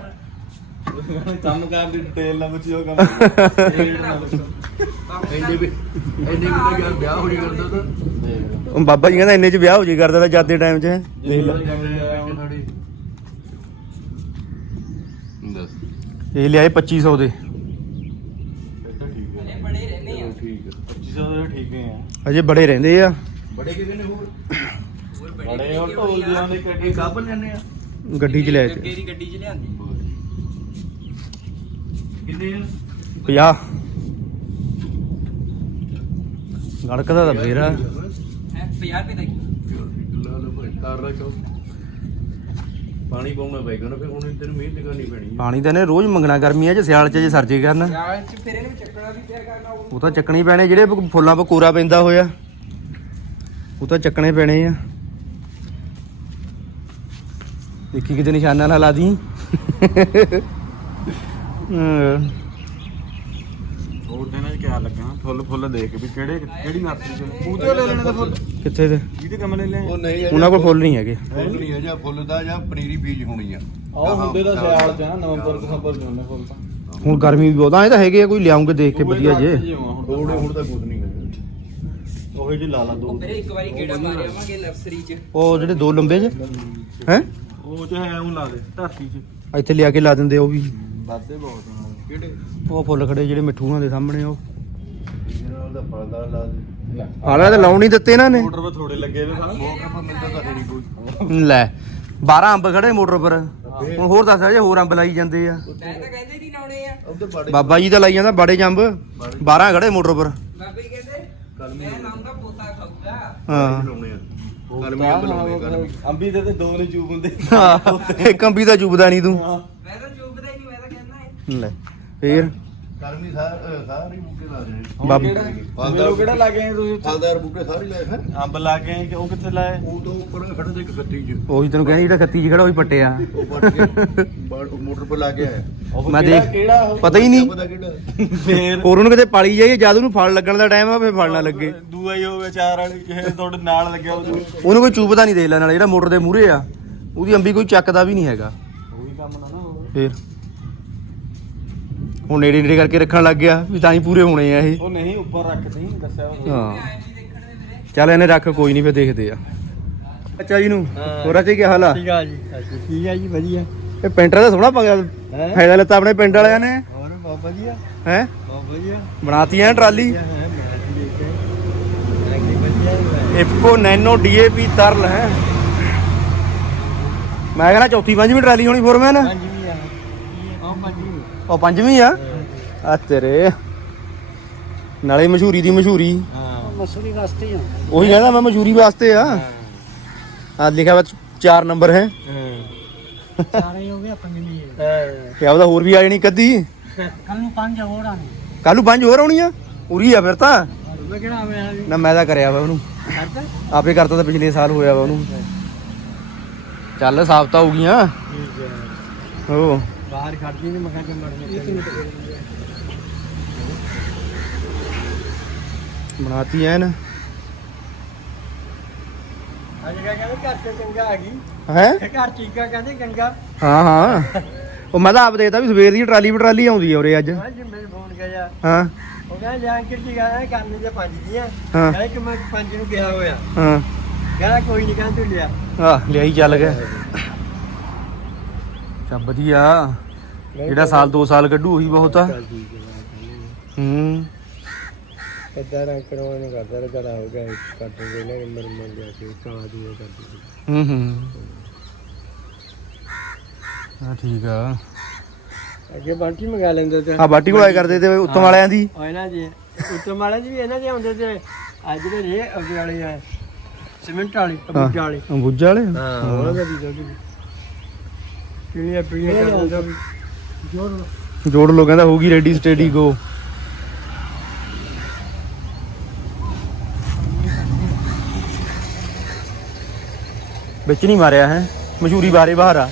ਕੰਮ ਕਾਰ ਦੀ ਡਿਟੇਲ ਨਾ ਪੁੱਛਿਓ ਕੰਮ। ਇੰਨੇ ਵੀ ਇੰਨੇ ਵੀ ਤਾਂ ਯਾਰ ਵਿਆਹ ਹੋ ਨਹੀਂ ਕਰਦਾ ਤਾਂ। ਉਹ ਬਾਬਾ ਜੀ ਕਹਿੰਦਾ ਇੰਨੇ ਚ ਵਿਆਹ ਹੋ ਜੇ ਕਰਦਾ ਤਾਂ ਜਾਂਦੇ ਟਾਈਮ 'ਚ। ਦੇਖ ਲੈ। ਦੱਸ। ਇਹ ਲਿਆਏ 2500 ਦੇ ਹਲੇ ਬੜੇ ਰਹਿੰਦੇ ਆ ਠੀਕ ਹੈ 2500 ਦੇ ਠੀਕ ਅਜੇ ਬੜੇ ਰਹਿੰਦੇ ਆ। ਬੜੇ ਕਿਹਦੇ ਨੇ ਹੋਰ? ਹੋਰ ਬੜੇ ਉਹ ਢੋਲ ਜਿਹਾਂ ਦੇ ਕੱਢੀ ਕੱਪ ਲੈਣੇ ਆ। ਗੱਡੀ 'ਚ ਲੈ ਗੱਗੇ ਦੀ ਗੱਡੀ 'ਚ ਲਿਆਂਦੀ? ਕਿੰਨੇ ਆ? 50 ਗੜਕਦਾ ਤਾਂ ਫੇਰ ਆ। ਹੈ 50 ਰੁਪਏ ਦਾ ਕਿਲੋ। ਲਾ ਲਓ ਭਾਈ ਕਰ ਰੱਖੋ। ਪਾਣੀ ਪਾਉਣਾ ਪਏਗਾ ਨਾ ਫਿਰ ਹੁਣ ਤੈਨੂੰ ਮਿਹਨਤ ਕਰਨੀ ਪੈਣੀ ਹੈ ਪਾਣੀ ਤਾਂ ਇਹਨੇ ਰੋਜ਼ ਮੰਗਣਾ ਗਰਮੀਆਂ 'ਚ ਸਿਆਲ 'ਚ ਜੇ ਸਰਜੇ ਕਰਨਾ। ਯਾਰ ਚ ਫਿਰ ਇਹਨੂੰ ਚੱਕਣਾ ਵੀ ਪਿਆ ਕਰਨਾ ਉਹ। ਉਹ ਤਾਂ ਚੱਕਣੇ ਪੈਣੇ ਜਿਹੜੇ ਫੁੱਲਾਂ 'ਤੇ ਕੋਰਾ ਪੈਂਦਾ ਹੋਇਆ। ਉਹ ਤਾਂ ਚੱਕਣੇ ਪੈਣੇ ਆ। ਦੇਖੀ ਕਿਤੇ ਨਿਸ਼ਾਨਾ ਨਾ ਲਾ ਦੀ। ਹਾਂ। ਹੋਰ ਦਿਨਾਂ 'ਚ ਕਿਆ ਲੱਗਣਾ ਫੁੱਲ ਫੁੱਲ ਦੇਖ ਵੀ ਕਿਹੜੇ ਕਿਹੜੀ ਨਰਸਰੀ ਚ ਪੂਜੇ ਲੈ ਲੈਣੇ ਤਾਂ ਫੁੱਲ? ਕਿੱਥੇ ਤੇ? ਜਿਹਦੇ ਗਮਲੇ ਲੈ ਉਹ ਨਹੀਂ ਉਹਨਾਂ ਕੋਲ ਫੁੱਲ ਨਹੀਂ ਹੈਗੇ। ਫੁੱਲ ਨਹੀਂ ਹੈ ਜਾਂ ਫੁੱਲ ਦਾ ਜਾਂ ਪਨੀਰੀ ਬੀਜ ਹੋਣੀ ਆ। ਆਹ ਹੁੰਦੇ ਤਾਂ ਸਿਆਲ ਚ ਨਾ ਨਵੰਬਰ ਦਸੰਬਰ ਚ ਹੁੰਦੇ ਫੁੱਲ ਤਾਂ। ਹੁਣ ਗਰਮੀ ਵੀ ਬਹੁਤ ਆ ਇਹ ਤਾਂ ਹੈਗੇ ਆ ਕੋਈ ਲਿਆਉਂਗੇ ਦੇਖ ਕੇ ਵਧੀਆ ਜੇ। ਥੋੜੇ ਹੁਣ ਤਾਂ। ਕੁਝ ਨਹੀਂ ਹੈ ਉਹੇ ਜੀ ਲਾ ਲਾ ਦੋ। ਉਹ ਮੇਰੇ ਇੱਕ ਵਾਰੀ ਗੇੜਾ ਮਾਰਿਆ ਆਵਾਂਗੇ ਨਰਸਰੀ 'ਚ? ਉਹ ਜਿਹੜੇ ਦੋ ਲੰਬੇ ਜੇ? ਹੈ? ਉਹ ਚ ਹੈ ਉਹ ਲਾ ਦੇ ਧਰਤੀ ਚ। ਇੱਥੇ ਲਿਆ ਕੇ ਲਾ ਦਿੰਦੇ ਉਹ ਵੀ। ਵਾਧੇ ਬਹੁਤ ਆ। ਕਿਹੜੇ ਉਹ ਫੁੱਲ ਖੜੇ ਜਿਹੜੇ ਮਿੱਠੂਆਂ ਦੇ ਸਾਹਮਣੇ ਉਹ। ਜਿਹਨਾਂ ਦਾ ਫਲਦਾਰ ਲਾ ਦੇ ਹਾਲਾ ਤਾਂ ਲਾਉਣ ਨਹੀਂ ਦਿੱਤੇ ਇਹਨਾਂ ਨੇ। ਮੋਟਰ 'ਤੇ ਥੋੜੇ ਲੱਗੇ ਵੇ ਸਾਹ ਮੌਕੇ ਪਰ ਮਿਲਦਾ ਤਾਂ ਨਹੀਂ ਕੋਈ। ਲੈ 12 ਅੰਬ ਖੜੇ ਮੋਟਰ ਪਰ। ਹੁਣ ਹੋਰ ਦੱਸ ਜੇ ਹੋਰ ਅੰਬ ਲਾਈ ਜਾਂਦੇ ਆ। ਮੈਂ ਤਾਂ ਕਹਿੰਦੇ ਨਹੀਂ ਲਾਉਣੇ ਆ। ਉਹਦੇ ਬੜੇ ਬਾਬਾ ਜੀ ਤਾਂ ਲਾਈ ਜਾਂਦਾ ਬਾੜੇ ਜੰਬ 12 ਖੜੇ ਮੋਟਰ ਪਰ। ਬਾਬੇ ਕਹਿੰਦੇ ਮੈਂ ਲਾਉਂਗਾ ਪੋਤਾ ਖਾਊਗਾ। ਹਾਂ। ਲਾਉਣੇ ਆ। ਕਲਮੀ ਅੰਬ ਲਾਉਣੇ ਕਲਮੀ ਅੰਬੀ ਦੇ ਤੇ ਦੋ ਨੇ ਚੂਬ ਹੁੰਦੇ। ਇੱਕ ਅੰਬੀ ਦਾ ਚੁੱਪਦਾ ਨਹੀਂ ਤੂੰ। ਮੈਂ ਤਾਂ ਚੁੱਪਦਾ ਹੀ ਨਹੀਂ ਮੈਂ ਤਾਂ ਕਹਿੰਦਾ ਹੈ ਲੈ। ਫੇਰ? ਕਲਮੀ ਸਾਰ ਸਾਰੇ ਬੂਟੇ ਲਾ ਦੇ ਬਾਬ। ਮੈਨੂੰ ਕਿਹੜਾ ਲਾ ਕੇ ਆਏ ਤੁਸੀਂ ਉੱਥੇ? ਫਲਦਾਰ ਬੂਟੇ ਸਾਰੇ ਲਾਏ ਹੈ ਅੰਬ ਲਾ ਕੇ ਆਏ ਕਿ ਉਹ ਕਿੱਥੇ ਲਾਏ? ਉਹ ਤੋਂ ਉੱਪਰ ਖੜੇ ਤੇ ਇੱਕ ਗੱਤੀ ਚ। ਉਹੀ ਤੈਨੂੰ ਕਹਿੰਦੀ ਜਿਹੜਾ ਖੱਤੀ ਚ ਖੜਾ ਉਹੀ ਪੱਟਿਆ। ਉਹ ਵੱਟ ਕੇ ਬਾੜ- ਮੋਟਰ ਪਰ ਲਾ ਕੇ ਆਇਆ। ਉਹ ਮੈਂ ਕਿਹੜਾ- ਦੇਖ- ਕਿਹੜਾ ਉਹ? ਪਤਾ ਹੀ ਨਹੀਂ। ਪਤਾ ਕਿਹੜਾ? ਫੇਰ? ਹੋਰ ਉਹਨੂੰ ਕਿਤੇ ਪਾਲੀ ਜਾਈਏ ਜਦ ਉਹਨੂੰ ਫਲ ਲੱਗਣ ਦਾ ਟਾਈਮ ਆ ਫੇਰ ਫਲ ਨਾ ਲੱਗੇ। ਦੂਆ ਹੀ ਹੋਵੇ ਚਾਰ ਵਾਲੀ ਕਿਸੇ ਤੁਹਾਡੇ ਨਾਲ ਲੱਗਿਆ ਉਹ ਉਹਨੂੰ ਕੋਈ ਚੂਪਦਾ ਨਹੀਂ ਦੇਖ ਲੈ ਨਾਲ ਜਿਹੜਾ ਮੋਟਰ ਦੇ ਮੂਹਰੇ ਆ ਉਹਦੀ ਅੰਬੀ ਕੋਈ ਚੱਕਦਾ ਵੀ ਨਹੀਂ ਹੈਗਾ। ਉਹੀ ਕੰਮ ਨਾ ਨਾ ਉਹ ਫੇਰ? ਹੁਣ ਨੇੜੇ ਨੇੜੇ ਕਰਕੇ ਰੱਖਣ ਲੱਗ ਗਿਆ ਵੀ ਤਾਂ ਹੀ ਪੂਰੇ ਹੋਣੇ ਆ ਇਹ। ਉਹ ਨਹੀਂ ਉੱਪਰ ਰੱਖਦੇ ਦੱਸਿਆ ਉਹ ਹਾਂ। ਚੱਲ ਇਹਨੇ ਰੱਖ ਕੋਈ ਨਹੀਂ ਫੇਰ ਦੇਖਦੇ ਆ। ਅੱਛਾ ਜੀ ਨੂੰ। ਹੋਰਾ ਚ ਕੀ ਹਾਲ ਆ? ਠੀਕ ਆ ਜੀ ਠੀਕ ਆ ਜੀ ਵਧੀਆ। ਇਹ ਪੈਂਟਰ ਦਾ ਸੋਹਣਾ ਪੰਗਾ? ਫਾਇਦਾ ਲੱਤਾ ਆਪਣੇ ਪਿੰਡ ਵਾਲਿਆਂ ਨੇ। ਹੋਰ ਬਹੁਤ ਵਧੀਆ। ਹੈ? ਬਹੁਤ ਵਧੀਆ। ਬਣਾਤੀ ਐ ਟਰਾਲੀ। ਇਫਕੋ ਨੈਨੋ ਡੀਏਪੀ ਤਰਲ ਹੈ। ਮੈਂ ਕਹਿੰਦਾ ਚੌਥੀ ਪੰਜਵੀਂ ਟਰਾਲੀ ਹੋਣੀ ਫੋਰਮੈਨ। ਹਾਂਜੀ ਉਹ ਪੰਜਵੀਂ ਆ? ਆ ਤੇਰੇ। ਨਾਲੇ ਮਸ਼ਹੂਰੀ ਦੀ ਮਸ਼ਹੂਰੀ। ਹਾਂ। ਮਸੂਰੀ ਵਾਸਤੇ ਆ। ਉਹੀ ਕਹਿੰਦਾ ਮੈਂ ਮਸ਼ਹੂਰੀ ਵਾਸਤੇ ਆ। ਆ ਲਿਖਿਆ ਵਾ 4 ਨੰਬਰ ਹੈ। ਹਾਂ ਸਾਰੇ ਹੋ ਗਿਆ ਪੰਜਵੀਂ ਹਾਂ ਕਿਆ ਉਹਦਾ ਹੋਰ ਵੀ ਆ ਜਾਣੀ ਕੱਦੀ। ਕੱਲ ਨੂੰ ਪੰਜ ਹੋਰ ਆਣੇ ਕੱਲ ਨੂੰ ਪੰਜ ਹੋਰ ਆਉਣੀਆਂ? ਉਰੀ ਆ ਫਿਰ ਤਾਂ। ਮੈਂ ਕਿਹੜਾ ਆਵੇਂ ਨਾ ਮੈਂ ਤਾਂ ਕਰਿਆ ਵਾ ਉਹਨੂੰ। ਕਰਦਾ ਆਪੇ ਕਰਤਾ ਤਾਂ ਪਿਛਲੇ ਸਾਲ ਹੋਇਆ ਵਾ ਉਹਨੂੰ। ਚੱਲ ਸਾਫਤਾ ਹੋ ਗਈਆਂ। ਠੀਕ ਹੈ। ਹੋ। ਬਾਹਰ ਖੜਦੀ ਨਹੀਂ ਮੈਂ ਕਿਹਾ ਜੰਮੜ ਬਣਾਤੀ ਐਨ। ਅੱਜ ਕਾ ਕਹਿੰਦੇ ਘਰ ਤੇ ਚੰਗਾ ਆ ਗਈ। ਹੈ? ਘਰ ਚੀਕਾ ਕਹਿੰਦੇ ਗੰਗਾ। ਹਾਂ ਹਾਂ। ਉਹ ਮੈਂ ਤਾਂ ਆਪ ਦੇਖਦਾ ਵੀ ਸਵੇਰ ਦੀ ਟਰਾਲੀ ਟਰਾਲੀ ਆਉਂਦੀ ਆ ਉਰੇ ਅੱਜ। ਹਾਂ ਜੀ ਮੇਰੇ ਫੋਨ ਗਿਆ ਹਾਂ। ਉਹ ਕਹਿੰਦਾ ਜਾਂ ਕਿਰਤੀ ਕਹਿੰਦਾ ਕਰਨੀ ਤੇ ਪੰਜ ਦੀਆਂ ਹਾਂ। ਕਹਿੰਦਾ ਕਿ ਮੈਂ ਪੰਜ ਨੂੰ ਕਿਹਾ ਹੋਇਆ। ਹਾਂ। ਕਹਿੰਦਾ ਕੋਈ ਨਹੀਂ ਕਹਿੰਦਾ ਤੂੰ ਲਿਆ। ਆ ਲਿਆਈ ਚੱਲ ਗਿਆ। ਚੱਲ ਵਧੀਆ। ਜਿਹੜਾ ਸਾਲ 2 ਸਾਲ ਕੱਢੂ ਉਹੀ ਬਹੁਤ ਆ। ਹੂੰ ਕਿੱਦਾਂ ਰੰਗ ਕਰਵਾਉਣ ਨੂੰ ਕਰਦਾ ਰਗਾ ਹੋ ਗਿਆ ਕੱਟ ਦੇ ਲੈ ਨੰਬਰ ਮਿਲ ਗਿਆ ਸੀ ਤਾਂ ਦੂਏ ਕਰ ਦਿੱਤੀ ਹੂੰ ਹੂੰ। ਆ ਠੀਕ ਆ। ਅੱਗੇ ਬਾਂਟੀ ਮੰਗਾ ਲੈਂਦੇ ਤੇ। ਆ ਬਾਟੀ ਕੋਲ ਆਏ ਕਰਦੇ ਤੇ ਉੱਤਮ ਵਾਲਿਆਂ ਦੀ। ਉਹ ਇਹਨਾਂ ਜੀ ਉੱਤਮ ਵਾਲਿਆਂ ਦੀ ਵੀ ਇਹਨਾਂ ਦੇ ਆਉਂਦੇ ਤੇ ਅੱਜ ਦੇ ਰੇ ਅੱਗੇ ਵਾਲੇ ਆ ਸਿਮੈਂਟ ਵਾਲੇ ਅਬੂਜਾ ਵਾਲੇ। ਅੰਬੂਜਾ ਵਾਲੇ? ਹਾਂ ਉਹਨਾਂ ਦਾ ਵੀ ਜੋਗੀ ਵੀ ਜੋੜ ਲੋ ਕਹਿੰਦਾ ਹੋਊਗੀ ਰੈਡੀ ਸਟੇਡੀ ਗੋ ਵਿੱਚ ਨਹੀਂ ਮਾਰਿਆ ਹੈ। ਮਸ਼ਹੂਰੀ ਬਾਰੇ ਬਾਹਰ ਆ।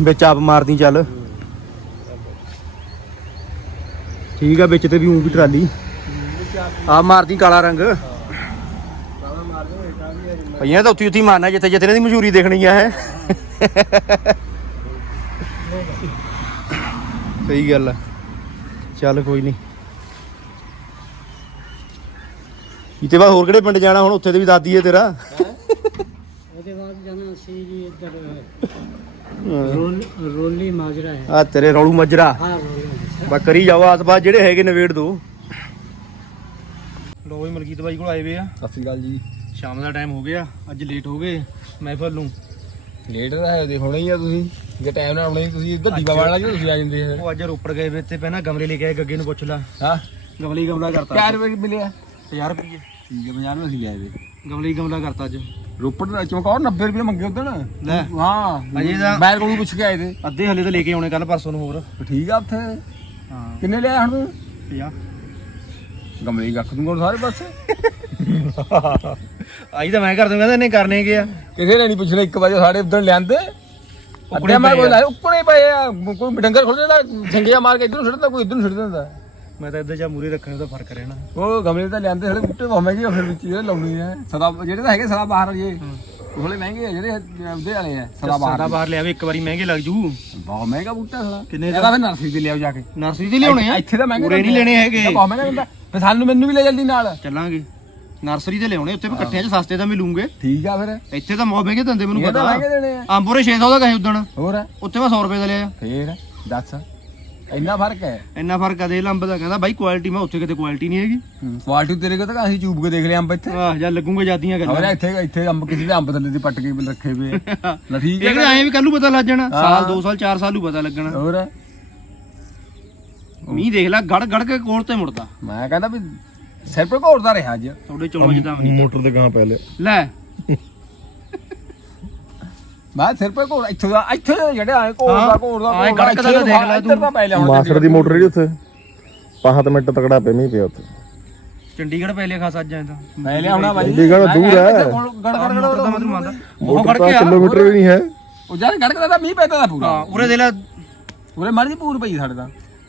ਵਿੱਚ ਆਪ ਮਾਰਦੀ ਚੱਲ। ਠੀਕ ਆ ਵਿੱਚ ਤੇ ਵੀ ਉਂ ਵੀ ਟਰਾਲੀ। ਆ ਮਾਰਦੀ ਕਾਲਾ ਰੰਗ। ਭਈਆਂ ਤਾਂ ਉੱਥੀ ਉੱਥੀ ਮਾਰਨਾ ਜਿੱਥੇ ਜਿੱਥੇ ਇਹਨਾਂ ਦੀ ਮਸ਼ਹੂਰੀ ਦੇਖਣੀ ਆ ਹੈ। ਸਹੀ ਗੱਲ ਆ। ਚੱਲ ਕੋਈ ਨਹੀਂ ਇਤੇ ਬਾਅਦ ਹੋਰ ਕਿਹੜੇ ਪਿੰਡ ਜਾਣਾ? ਹੁਣ ਉੱਥੇ ਤੇ ਵੀ ਦਾਦੀ ਹੈ ਤੇਰਾ। ਉਹਦੇ ਬਾਅਦ ਜਾਣਾ ਸੀ ਜੀ ਇੱਧਰ ਰੋਲ ਰੋਲੀ ਮਾਜਰਾ ਹੈ। ਆ ਤੇਰੇ ਰੌਲੂ ਮਜਰਾ। ਹਾਂ ਰੋਲੀ ਬਾ ਕਰੀ ਜਾਓ ਆਸ-ਪਾਸ ਜਿਹੜੇ ਹੈਗੇ ਨਵੇੜ ਦੋ। ਲੋ ਵੀ ਮਲਕੀਤ ਬਾਈ ਕੋਲ ਆਏ ਵੇ ਆ। ਸਤਿ ਸ਼੍ਰੀ ਅਕਾਲ ਜੀ। ਸ਼ਾਮ ਦਾ ਟਾਈਮ ਹੋ ਗਿਆ ਅੱਜ ਲੇਟ ਹੋ ਗਏ ਮਹਿਫਲ ਨੂੰ। ਲੇਟ ਤਾਂ ਹੈ ਦੇ ਹੋਣਾ ਹੀ ਆ ਤੁਸੀਂ। ਜੇ ਟਾਈਮ ਨਾਲ ਆਉਣਾ ਤੁਸੀਂ ਇੱਧਰ ਦੀਵਾ ਵਾਲਾ ਜੀ ਤੁਸੀਂ ਆ ਜਾਂਦੇ ਆ। ਉਹ ਅੱਜ ਰੋਪੜ ਗਏ ਵੇ ਤੇ ਪਹਿਲਾਂ ਗਮਲੇ ਲੈ ਕੇ ਆਏ ਗੱਗੇ ਨੂੰ ਪੁੱਛ ਲਾ। ਹਾਂ। ਗਮਲੇ ਹੀ ਗਮਲਾ ਕਰਤਾ ਕਿਆ ਰੁਪਏ ਮਿਲਿਆ। 1000 ਰੁਪਏ। ਠੀਕ ਹੈ 50 ਨੂੰ ਅਸੀਂ ਲਿਆਏ ਵੇ ਗਮਲੇ ਹੀ ਗਮਲਾ ਕਰਤਾ ਅੱਜ। ਰੋਪੜ ਦਾ ਚਮਕੌਰ 90 ਰੁਪਏ ਮੰਗੇ ਉਦੋਂ ਲੈ। ਹਾਂ। ਅਜੇ ਤਾਂ- ਮੈਂ ਕੋਲੋਂ ਪੁੱਛ ਕੇ ਆਏ ਤੇ। ਅੱਧੇ ਹਲੇ ਤਾਂ ਲੈ ਕੇ ਆਉਣੇ ਕੱਲ ਪਰਸੋਂ ਨੂੰ ਹੋਰ। ਠੀਕ ਆ ਉੱਥੇ। ਹਾਂ। ਕਿੰਨੇ ਲਿਆ ਹੁਣ? ਤੂੰ 50 ਗਮਲੇ ਹੀ ਰੱਖ ਦੂੰਗਾ ਸਾਰੇ ਪਾਸੇ। ਆਈ ਤਾਂ ਮੈਂ ਕਰ ਦੂੰਗਾ ਤੇ ਇਹਨੇ ਕਰਨੇ ਗਿਆ ਕਿਸੇ ਨੇ ਨਹੀਂ ਪੁੱਛਣਾ ਇੱਕ ਵਜੇ ਸਾਡੇ ਉਧਰ ਲਿਆਂਦੇ। ਅੱਡੇ ਮੈਂ ਪਏ ਕੋਈ ਆ। ਲਾਇਆ ਉੱਪਰੇ ਪਏ ਆ। ਕੋਈ ਡੰਗਰ ਖੁੱਲ ਜਾਂਦਾ ਛੰਗਿਆ ਮਾਰ ਕੇ ਇਧਰ ਛੱਡਦਾ ਕੋਈ ਇਧਰ ਛੱਡ ਦਿੰਦਾ। ਮੈਂ ਤਾਂ ਇੱਧਰ ਜਾ ਮੂਰੇ ਰੱਖਣੇ ਦਾ ਫ਼ਰਕ ਰਹਿਣਾ। ਉਹ ਗਮਲੇ ਤਾਂ ਲਿਆਂਦੇ ਸਾਡੇ ਬੂਟੇ ਮਹਿੰਗੇ ਆ ਫਿਰ ਵਿੱਚ ਜਿਹੜੇ ਲਾਉਣੀ ਆ। ਸਦਾ ਜਿਹੜੇ ਤਾਂ ਹੈਗੇ ਸਦਾ ਬਾਹਰ ਵਾਲੇ ਉਹ ਵਾਲੇ ਮਹਿੰਗੇ ਆ ਜਿਹੜੇ ਉਹਦੇ ਵਾਲੇ ਆ ਸਦਾ ਬਾਹਰ ਬਾਹਰ ਲਿਆਵੇ ਇੱਕ ਵਾਰੀ ਮਹਿੰਗੇ ਲੱਗ ਜੂ। ਬਹੁਤ ਮਹਿੰਗਾ ਬੂਟਾ ਸਦਾ। ਕਿੰਨੇ ਇਹਦਾ ਫਿਰ ਨਰਸਰੀ ਤੇ ਲਿਆਓ ਜਾ ਕੇ। ਨਰਸਰੀ ਤੇ ਲਿਆਉਣੇ ਆ? ਇੱਥੇ ਤਾਂ ਮਹਿੰਗੇ ਨਹੀਂ ਦਿੰਦੇ ਆ। ਲੈਣੇ ਹੈਗੇ। ਬਹੁਤ ਮਹਿੰਗਾ ਦਿੰਦਾ ਫਿਰ ਸਾਨੂੰ ਮੈਨੂੰ ਵੀ ਲੈ ਜਲਦੀ ਨਾਲ। ਚੱਲਾਂਗੇ। ਨਰਸਰੀ ਤੇ ਲਿਆਉਣੇ ਉੱਥੇ ਵੀ ਇਕੱਠਿਆਂ 'ਚ ਸਸਤੇ ਤਾਂ ਮਿਲੂਗੇ। ਠੀਕ ਆ ਫਿਰ। ਇੱਥੇ ਤਾਂ ਬਹੁਤ ਮਹਿੰਗੇ ਦਿੰਦੇ ਮੈਨੂੰ ਇਹ ਤਾਂ ਪਤਾ। ਦੇਣੇ ਆ। ਅੰਬੋਰੇ 600 ਦਾ ਕਹੇ ਉਦਣ। ਹੋਰ? ਉੱਥੇ ਮੈਂ 100 ਰੁਪਏ ਦਾ ਲਿਆ। ਫੇਰ? ਦੱਸ। ਇੰਨਾ ਫ਼ਰਕ ਹੈ? ਇੰਨਾ ਫ਼ਰਕ ਆ ਦੇ ਲੰਬ ਦਾ। ਕਹਿੰਦਾ ਬਾਈ ਕੁਆਲਿਟੀ ਮੈਂ ਉੱਥੇ ਕਿਤੇ ਕੁਆਲਿਟੀ ਨਹੀਂ ਹੈਗੀ। ਕੁਆਲਿਟੀ ਤੇਰੇ ਕੋਲ ਤਾਂ ਅਸੀਂ ਚੂਬ ਕੇ ਦੇਖ ਲਿਆ ਅੰਬ ਇੱਥੇ। ਆਹ ਜਾਂ ਲੱਗੂਗਾ ਜਾਦੀਆਂ ਹੋਰ ਗੱਲਾਂ ਇੱਥੇ ਇੱਥੇ ਅੰਬ ਕਿਸੇ ਦੇ ਅੰਬ ਥੱਲੇ ਦੀ ਪੱਟ ਕੇ ਰੱਖੇ ਹੋਏ ਆ। ਲੈ ਠੀਕ ਇਹ ਹੈ ਐਂ ਵੀ ਕੱਲ ਪਤਾ ਲੱਗ ਜਾਣਾ। ਸਾਲ 2 ਸਾਲ 4 ਸਾਲ ਨੂੰ ਪਤਾ ਲੱਗਣਾ। ਹੋਰ? ਮੀਂਹ ਦੇਖ ਲੈ ਗੜ ਗੜ ਕੇ ਕੋਲ ਤੇ ਮੁੜਦਾ। ਮੈਂ ਕਹਿੰਦਾ ਵੀ ਸਿਰ ਪਰ ਘੋਰਦਾ ਰਿਹਾ ਅੱਜ। ਤੁਹਾਡੇ ਚੋਂ ਜਿੱਦਾਂ ਵੀ ਨਹੀਂ। ਮੋਟਰ ਦੇ ਗਾਂ ਪੈ ਲਿਆ। ਲੈ। ਮੈਂ ਸਿਰ ਪਰ ਘੋਰ ਇੱਥੇ ਦਾ ਇੱਥੇ ਦਾ ਜਿਹੜਾ ਐ ਘੋਰਦਾ ਹਾਂ। ਘੋਰਦਾ ਇੱਥੇ ਤਾਂ ਦੇਖ ਲੈ ਇੱਧਰ ਤੂੰ। ਤਾਂ ਪੈ ਲਿਆ ਹੁਣ ਮਾਸਟਰ ਦੀ ਮੋਟਰ ਜਿਹੜੀ ਉੱਥੇ 5 ਮਿੰਟ ਤਕੜਾ ਪਿਆ ਮੀਂਹ ਪਿਆ ਉੱਥੇ। ਚੰਡੀਗੜ੍ਹ ਪਹਿਲੇ ਖਾਸ ਅੱਜ ਐਂ ਤਾਂ। ਪੈ ਲਿਆ ਹੋਣਾ ਬਾਈ। ਚੰਡੀਗੜ੍ਹ ਦੂਰ ਹੈ। ਗੜ ਗੜ ਦਾ ਗੜ ਮਤਲਬ ਮੰਨਦਾ ਉਹ ਮੋਟਰ ਗੜ ਤਾਂ ਕੇ ਆ। ਕਿਲੋਮੀਟਰ ਵੀ ਨਹੀਂ ਹੈ। ਉਹ ਜਦ ਗੜਕਦਾ ਤਾਂ ਮੀਂਹ ਪੈਦਾ ਦਾ ਪੂਰਾ। ਹਾਂ ਉਰੇ ਦੇ ਲੈ। ਪੂਰੇ ਮਰਜ਼ੀ ਪੂਰ ਪਈ ਸਾਡੇ ਦਾ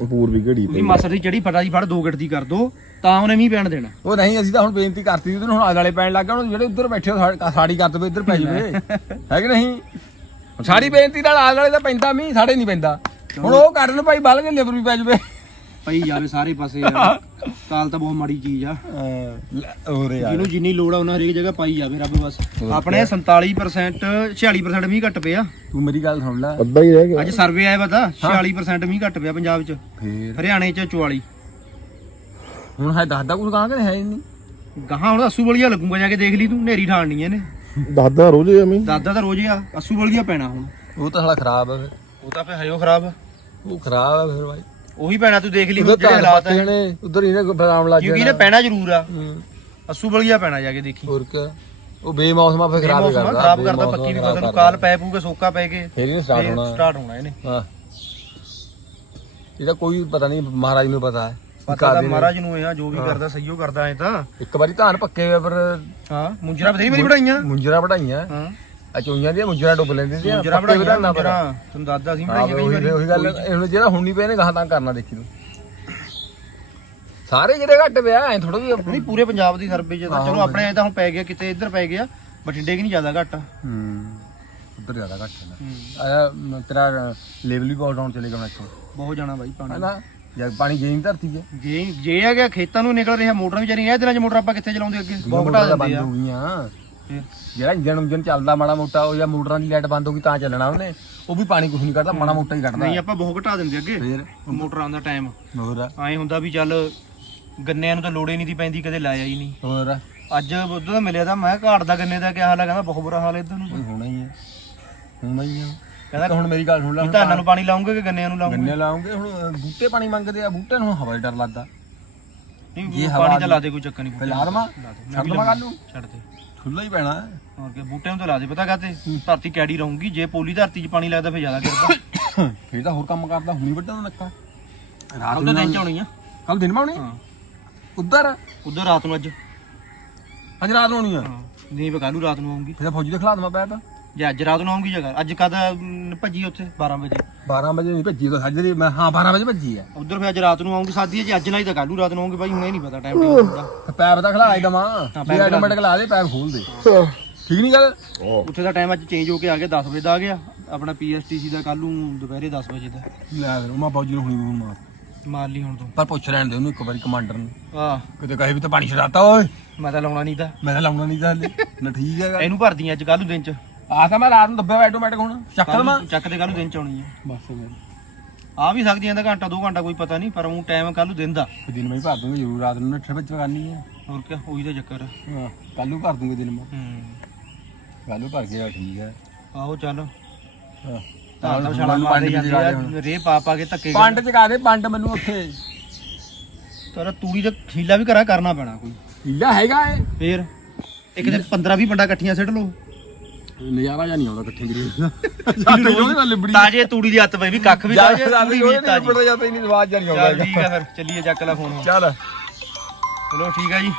ਪੂਰ ਵੀ ਘੜੀ ਤੁਸੀਂ ਮਾਸਰ ਦੀ ਚੜੀ ਫਟਾ ਦੀ ਫੜ ਦੋ ਗਿੱਟ ਦੀ ਕਰ ਦੋ। ਤਾਂ ਉਹਨੇ ਮੀਂਹ ਪੈਣ ਦੇਣਾ। ਉਹ ਨਹੀਂ ਅਸੀਂ ਤਾਂ ਹੁਣ ਬੇਨਤੀ ਕਰਤੀ ਸੀ ਉਹਨੂੰ ਹੁਣ ਆਲੇ ਪੈਣ ਲੱਗ ਹੁਣ ਜਿਹੜੇ ਉੱਧਰ ਬੈਠੇ ਹੋ ਸਾ- ਸਾੜੀ ਕਰ ਦਵੇ ਇੱਧਰ ਪੈ ਜਵੇ ਹੈ ਕਿ ਨਹੀਂ? ਹੁਣ ਸਾਡੀ ਬੇਨਤੀ ਨਾਲ ਵਾਲੇ ਦਾ ਪੈਂਦਾ ਮੀਂਹ ਸਾਡੇ ਨਹੀਂ ਪੈਂਦਾ। ਹੁਣ ਉਹ ਕਰਨ ਭਾਈ ਬਲ ਕੇ ਲਿਬਰ ਵੀ ਪੈ ਜਵੇ ਪਈ ਜਾਵੇ ਸਾਰੇ ਪਾਸੇ ਯਾਰ ਕਾਲ ਤਾਂ ਬਹੁਤ ਮਾੜੀ ਚੀਜ਼ ਆ। ਹੋਰ ਜਿਹਨੂੰ ਜਿੰਨੀ ਲੋੜ ਆ ਉਹਨਾਂ ਹਰੇਕ ਜਗ੍ਹਾ ਪਾਈ ਜਾਵੇ ਰੱਬ ਬਸ। ਆਪਣੇ 47% 46% ਮੀਂਹ ਘੱਟ ਪਿਆ। ਤੂੰ ਮੇਰੀ ਗੱਲ ਸੁਣ ਲੈ। ਅੱਧਾ ਹੀ ਰਹਿ ਗਿਆ। ਅੱਜ ਸਰਵੇ ਆਇਆ ਪਤਾ 46% ਮੀਂਹ ਘੱਟ ਪਿਆ ਪੰਜਾਬ 'ਚ। ਫੇਰ? ਹਰਿਆਣੇ 'ਚ 44 ਹੁਣ ਹੈ ਦੱਸਦਾ ਕੁਝ ਕਹਾਂ ਕਿ ਹੈ ਹੀ ਨਹੀਂ। ਗਾਹਾਂ ਹੁਣ ਅਸੂ ਬਲੀਆ ਲੱਗੂਗਾ ਜਾ ਕੇ ਦੇਖ ਲਈ ਤੂੰ ਨੇਰੀ ਠਾਣਨੀ ਇਹਨੇ ਦਾਦਾ ਰੋਜ਼ ਹੀ ਅਮੀ ਦਾਦਾ ਤਾਂ ਰੋਜ਼ ਹੀ ਆ ਅਸੂ ਬਲੀਆ ਪੈਣਾ ਹੁਣ। ਉਹ ਤਾਂ ਸਾਲਾ ਖਰਾਬ ਹੈ ਫਿਰ। ਉਹ ਤਾਂ ਫੇ ਹਯੋ ਖਰਾਬ ਉਹ ਖਰਾਬ ਹੈ ਫਿਰ ਭਾਈ ਉਹੀ ਪੈਣਾ ਤੂੰ ਦੇਖ ਲਈ ਹੁਣ ਉਧਰ ਜਿਹੜੇ ਘਰ ਹਾਲਾਤ ਆ। ਜਾਣੇ ਉਧਰ ਇਹਨੇ ਬਰਾਮ ਲੱਗ ਕਿਉਂਕਿ ਇਹਨੇ ਜਾਣਾ ਪੈਣਾ ਜ਼ਰੂਰ ਆ। ਹੂੰ। ਅਸੂ ਬਲੀਆ ਪੈਣਾ ਜਾ ਕੇ ਦੇਖੀ। ਹੋਰ ਕੀ ਉਹ ਬੇਮੌਸਮਾ ਫਿਰ ਖਰਾਬ ਹੀ ਮੌਸਮ ਆ, ਕਰਦਾ ਖਰਾਬ ਕਰਦਾ ਪੱਕੀ ਵੀ ਫਸਲ ਨੂੰ। ਕਾਲ ਪੈ ਪੂਗਾ ਸੋਕਾ ਪੈ ਕੇ ਫੇਰ ਹੀ ਸਟਾਰਟ ਹੋਣਾ। ਸਟਾਰਟ ਹੋਣਾ ਇਹਨੇ। ਹਾਂ। ਇਹਦਾ ਕੋਈ ਪਤਾ ਨਹੀਂ ਮਹਾਰਾਜ ਨੂੰ ਪਤਾ ਹੈ। ਪਤਾ ਤਾਂ ਮਹਾਰਾਜ ਨੂੰ ਇਹ ਆ ਜੋ ਵੀ ਕਰਦਾ ਸਹੀਓ ਕਰਦਾ ਐ ਤਾਂ। ਇੱਕ ਵਾਰੀ ਧਾਨ ਪੱਕੇ ਹੋਏ ਪਰ ਹਾਂ ਮੁੰਜਰਾ ਬਥੇਰੀ ਵਾਰੀ ਬਣਾਈਆਂ ਮੁੰਜਰਾ ਵਢਾਈਆਂ ਹਾਂ। ਅਚੋਈਆਂ ਦੀਆਂ ਮੁੰਜਰਾ ਡੁੱਬ ਲੈਂਦੀ ਸੀ ਮੁੰਜਰਾ ਬਣਾਈਆਂ ਮੁੰਜਰਾ। ਤੁਹਾਨੂੰ ਦੱਸਦਾ ਸੀ ਬਣਾਈਆਂ ਕਈ ਉਹੀ ਵਾਰੀ ਉਹੀ ਗੱਲ ਇਹਨੂੰ ਜਿਹੜਾ ਹੁਣ ਨਹੀਂ ਪਏ ਨੇ ਗਾਹਾਂ ਤਾਂ ਕਰਨਾ ਦੇਖੀ ਤੂੰ। ਸਾਰੇ ਜਿਹੜੇ ਘੱਟ ਪਿਆ ਐ ਥੋੜਾ ਵੀ ਨਹੀਂ ਪੂਰੇ ਪੰਜਾਬ ਦੀ ਸਰਵੇ ਤਾਂ ਚਲੋ ਆਪਣੇ ਐ ਤਾਂ ਹੁਣ ਪੈ ਗਿਆ ਕਿਤੇ ਇੱਧਰ ਪੈ ਗਿਆ ਬਠਿੰਡੇ ਕਿ ਨਹੀਂ ਜ਼ਿਆਦਾ ਘੱਟ। ਹੂੰ ਉਧਰ ਜ਼ਿਆਦਾ ਘੱਟ ਹੈ ਤੇਰਾ ਲੈਵਲ ਵੀ ਬਹੁਤ ਡਾਊਨ ਚਲੇ ਗਿਆ ਮੈਥੋਂ ਬਹੁਤ ਜਾਣਾ ਬਾਈ ਪਾਣੀ। ਜਦ ਪਾਣੀ ਗੇਮ ਧਰਤੀ ਹੈ ਜੇ ਜੇ ਆ ਗਿਆ ਖੇਤਾਂ ਨੂੰ ਨਿਕਲ ਰਿਹਾ ਮੋਟਰਾਂ ਵੀ ਚੱਲੀਆਂ ਇਹ ਦਿਨਾਂ ਚ ਮੋਟਰ ਆਪਾਂ ਕਿੱਥੇ ਚਲਾਉਂਦੇ ਅੱਗੇ? ਬਹੁਤ ਘਟਾ ਦਿੰਦੇ ਬੰਦ ਆ ਹੋ ਗਈਆਂ। ਫਿਰ? ਜਿਹੜਾ ਇੰਜਨ ਇੰਜਨ ਚੱਲਦਾ ਮਾੜਾ ਮੋਟਾ ਉਹ ਜਾਂ ਮੋਟਰਾਂ ਦੀ ਲਾਈਟ ਬੰਦ ਹੋ ਗਈ ਤਾਂ ਚੱਲਣਾ ਉਹਨੇ। ਉਹ ਵੀ ਪਾਣੀ ਕੁਝ ਨਹੀਂ ਕਰਦਾ ਮਾੜਾ ਮੋਟਾ ਹੀ ਕੱਢਦਾ। ਨਹੀਂ ਆਪਾਂ ਬਹੁਤ ਘਟਾ ਦਿੰਦੇ ਅੱਗੇ ਫੇਰ? ਮੋਟਰਾਂ ਦਾ ਟਾਈਮ ਹੋਰ? ਐਂ ਹੁੰਦਾ ਵੀ ਚੱਲ ਗੰਨਿਆਂ ਨੂੰ ਤਾਂ ਲੋੜੇ ਨਹੀਂ ਦੀ ਪੈਂਦੀ ਕਦੇ ਲਾਇਆ ਹੀ ਨਹੀਂ। ਹੋਰ? ਅੱਜ ਉਦੋਂ ਦਾ ਮਿਲਿਆ ਤਾਂ ਮੈਂ ਘਾਟ ਦਾ ਗੰਨੇ ਦਾ ਕੀ ਹਾਲ ਹੈ ਕਹਿੰਦਾ ਬਹੁਤ ਬੁਰਾ ਹਾਲ ਹੈ ਇਧਰ ਨੂੰ। ਕੋਈ ਹੋਣਾ ਹੀ ਹੈ ਹੋਣਾ ਹੀ ਹੈ ਕਹਿੰਦਾ ਹੁਣ ਮੇਰੀ ਗੱਲ ਸੁਣ ਲੈ ਵੀ ਧਾਨਾਂ ਨੂੰ ਪਾਣੀ ਲਾਉਂਗੇ ਕਿ ਗੰਨਿਆਂ ਨੂੰ ਲਾਉਂਗੇ? ਗੰਨੇ ਲਾਉਂਗੇ ਹੁਣ ਬੂਟੇ ਪਾਣੀ ਮੰਗਦੇ ਆ ਬੂਟੇ ਨੂੰ ਹਵਾ ਡਰ ਲੱਗਦਾ। ਨਹੀਂ ਪਾਣੀ ਤਾਂ ਲਾ ਦੇ ਕੋਈ ਚੱਕਰ ਨਹੀਂ ਫੇ ਲਾ ਦਮਾ ਛੱਡ ਦਮਾ ਕੱਲ ਨੂੰ। ਛੱਡ ਦੇ। ਖੁੱਲਾ ਹੀ ਪੈਣਾ। ਹੋਰ ਕੀ ਬੂਟਿਆਂ ਨੂੰ ਤਾਂ ਲਾ ਦੇ ਪਤਾ ਕਾਤੇ ਧਰਤੀ ਕੈੜੀ ਰਹੂਗੀ ਜੇ ਪੋਲੀ ਧਰਤੀ 'ਚ ਪਾਣੀ ਲੱਗਦਾ ਫੇਰ ਜ਼ਿਆਦਾ ਗਿਰਦਾ ਫੇਰ ਤਾਂ ਹੋਰ ਕੰਮ ਕਰਦਾ ਹੁਣੀ ਵੱਡਾ ਨੱਕਾ। ਰਾਤ ਉਹਦਾ ਦਿਨ ਚ ਆਉਣੀ ਆ। ਕੱਲ ਦਿਨ ਮਾਉਣੀ ਉਧਰ? ਉਧਰ ਰਾਤ ਨੂੰ ਅੱਜ। ਅੱਜ ਰਾਤ ਨੂੰ ਆਉਣੀ ਆ? ਨਹੀਂ ਬਕਾਲੂ ਰਾਤ ਨੂੰ ਆਉਂਗੀ ਫੇਰ ਫੌਜੀ ਦੇ ਖਿਲਾ ਦਮਾ ਪਿਆ ਤਾਂ। ਜੇ ਅੱਜ ਰਾਤ ਨੂੰ ਆਉਂਗੀ ਜਗ੍ਹਾ ਅੱਜ ਕਦ ਅਮ, ਭੱਜੀ ਉੱਥੇ 12 ਵਜੇ? 12 ਵਜੇ ਨਹੀਂ ਭੱਜੀ ਤਾਂ ਸਾਜਰੀ ਮੈਂ ਹਾਂ 12 ਵਜੇ ਭੱਜੀ ਹੈ ਉਧਰ ਫੇਰ ਅੱਜ ਰਾਤ ਨੂੰ ਆਉਂਗੀ ਸਾਦੀ ਹੈ ਜੇ ਅੱਜ ਨਾਲ ਹੀ ਤਾਂ ਕੱਲੂ ਰਾਤ ਨੂੰ ਆਉਂਗੀ ਬਾਈ ਹੁਣੇ ਨਹੀਂ ਪਤਾ ਟਾਈਮ ਟੇਬਲ ਹੁੰਦਾ। ਤੇ ਪੈਪ ਤਾਂ ਖਿਲਾ ਦਮਾ ਪੈਪ ਵੀ ਆਟੋਮੈਟਿਕ ਲਾ ਦੇ ਪੈਪ ਖੋਲ ਦੇ। ਠੀਕ ਨਹੀਂ ਗੱਲ? ਉੱਥੇ ਦਾ ਟਾਈਮ ਅੱਜ ਚੇਂਜ ਹੋ ਕੇ ਆ ਗਿਆ 10 ਵਜੇ ਦਾ ਆ ਗਿਆ। ਆਪਣਾ ਪੀਐਸਟੀਸੀ ਦਾ ਕੱਲ ਨੂੰ ਦੁਪਹਿਰੇ 10 ਵਜੇ ਦਾ। ਲੈ ਫਿਰ ਮੈਂ ਫੌਜੀ ਨੂੰ ਹੁਣੀ ਮਾਰ ਮਾਰ ਲਈ ਹੁਣ ਤੂੰ। ਪਰ ਪੁੱਛ ਲੈਣ ਦੇ ਉਹਨੂੰ ਇੱਕ ਵਾਰੀ ਕਮਾਂਡਰ ਨੂੰ। ਆ ਕਿਤੇ ਕਹੇ ਵੀ ਤਾਂ ਪਾਣੀ ਛਡਾਤਾ ਓਏ। ਮੈਂ ਤਾਂ ਲਾਉਣਾ ਨਹੀਂ ਤਾਂ। ਮੈਂ ਤਾਂ ਲਾਉਣਾ ਨਹੀਂ ਤਾਂ ਹਲੇ। ਨਾ ਠੀਕ ਹੈਗਾ। ਇਹਨੂੰ ਭਰਦੀਆਂ ਅੱਜ ਕੱਲ ਨੂੰ ਦਿਨ ਚ। ਆ ਤਾਂ ਮੈਂ ਰਾਤ ਨੂੰ ਦੱਬਿਆ ਆਟੋਮੈਟਿਕ ਹੁਣ ਚੱਕ ਕੱਲ੍ਹ ਲਵਾਂ। ਨੂੰ ਚੱਕ ਤੇ ਕੱਲ ਨੂੰ ਦਿਨ ਚ ਆਉਣੀ ਆ। ਬਸ ਫਿਰ। ਆ ਵੀ ਸਕਦੀਆਂ ਦਾ ਘੰਟਾ 2 ਘੰਟਾ ਕੋਈ ਪਤਾ ਨਹੀਂ ਪਰ ਉਹ ਟਾਈਮ ਕੱਲ ਨੂੰ ਦਿਨ ਦਾ। ਦਿਨ ਮੈਂ ਹੀ ਭਰ ਦੂੰਗਾ ਜ਼ਰੂਰ ਰਾਤ ਨੂੰ 8 ਵਜੇ ਕਰਨੀ ਹੈ ਹੋਰ ਕੀ ਉਹੀ ਤਾਂ ਚੱਕਰ ਆ। ਹਾਂ ਕੱਲ ਨੂੰ ਭਰ ਦੂੰਗਾ ਦਿਨ ਮੈਂ। ਹੂੰ। ਕੱਲ ਨੂੰ ਭਰ ਗਿਆ ਠੀਕ ਹੈ ਆਹੋ ਚੱਲ। ਹਾਂ। ਤਾਂ ਤਾਂ ਛਾਲਾ ਮਾਰਦੇ ਜਾਂਦੇ ਦੇ ਆ। ਰੇ ਪਾ ਪਾ ਕੇ ਧੱਕੇ ਪੰਡ ਚਕਾ ਦੇ ਪੰਡ ਮੈਨੂੰ ਉੱਥੇ। ਤੇਰਾ ਤੂੜੀ ਦਾ ਖੀਲਾ ਵੀ ਕਰਾ ਕਰਨਾ ਪੈਣਾ ਕੋਈ। ਹੀਲਾ ਹੈਗਾ ਏ। ਫੇਰ ਇੱਕ ਤੇ 15 20 ਪੰਡਾ ਇਕੱਠੀਆਂ ਸਿੱਟ ਲਓ। ਨਜ਼ਾਰਾ ਜਾਂ ਨਹੀਂ ਆਉਂਦਾ ਇਕੱਠੇ ਗਰੀ ਸਾਡੇ ਉਹਦੇ ਨਾਲ ਲਿਬੜੀ ਤਾਜੇ ਤੂੜੀ ਦੀ ਹੱਤ ਪਈ ਵੀ ਕੱਖ ਵੀ ਤਾਜੇ ਤੂੜੀ ਵੀ ਤਾਜੀ। ਲਿਬੜਦਾ ਜਾਂ ਤਾਂ ਨਹੀਂ ਸਵਾਦ ਜਾਂ ਨਹੀਂ ਚੱਲ ਆਉਂਦਾ ਠੀਕ ਆ ਫਿਰ ਚੱਲੀਏ ਚੱਕ ਲੈ ਫੋਨ ਚੱਲ। ਚਲੋ ਠੀਕ ਆ ਜੀ।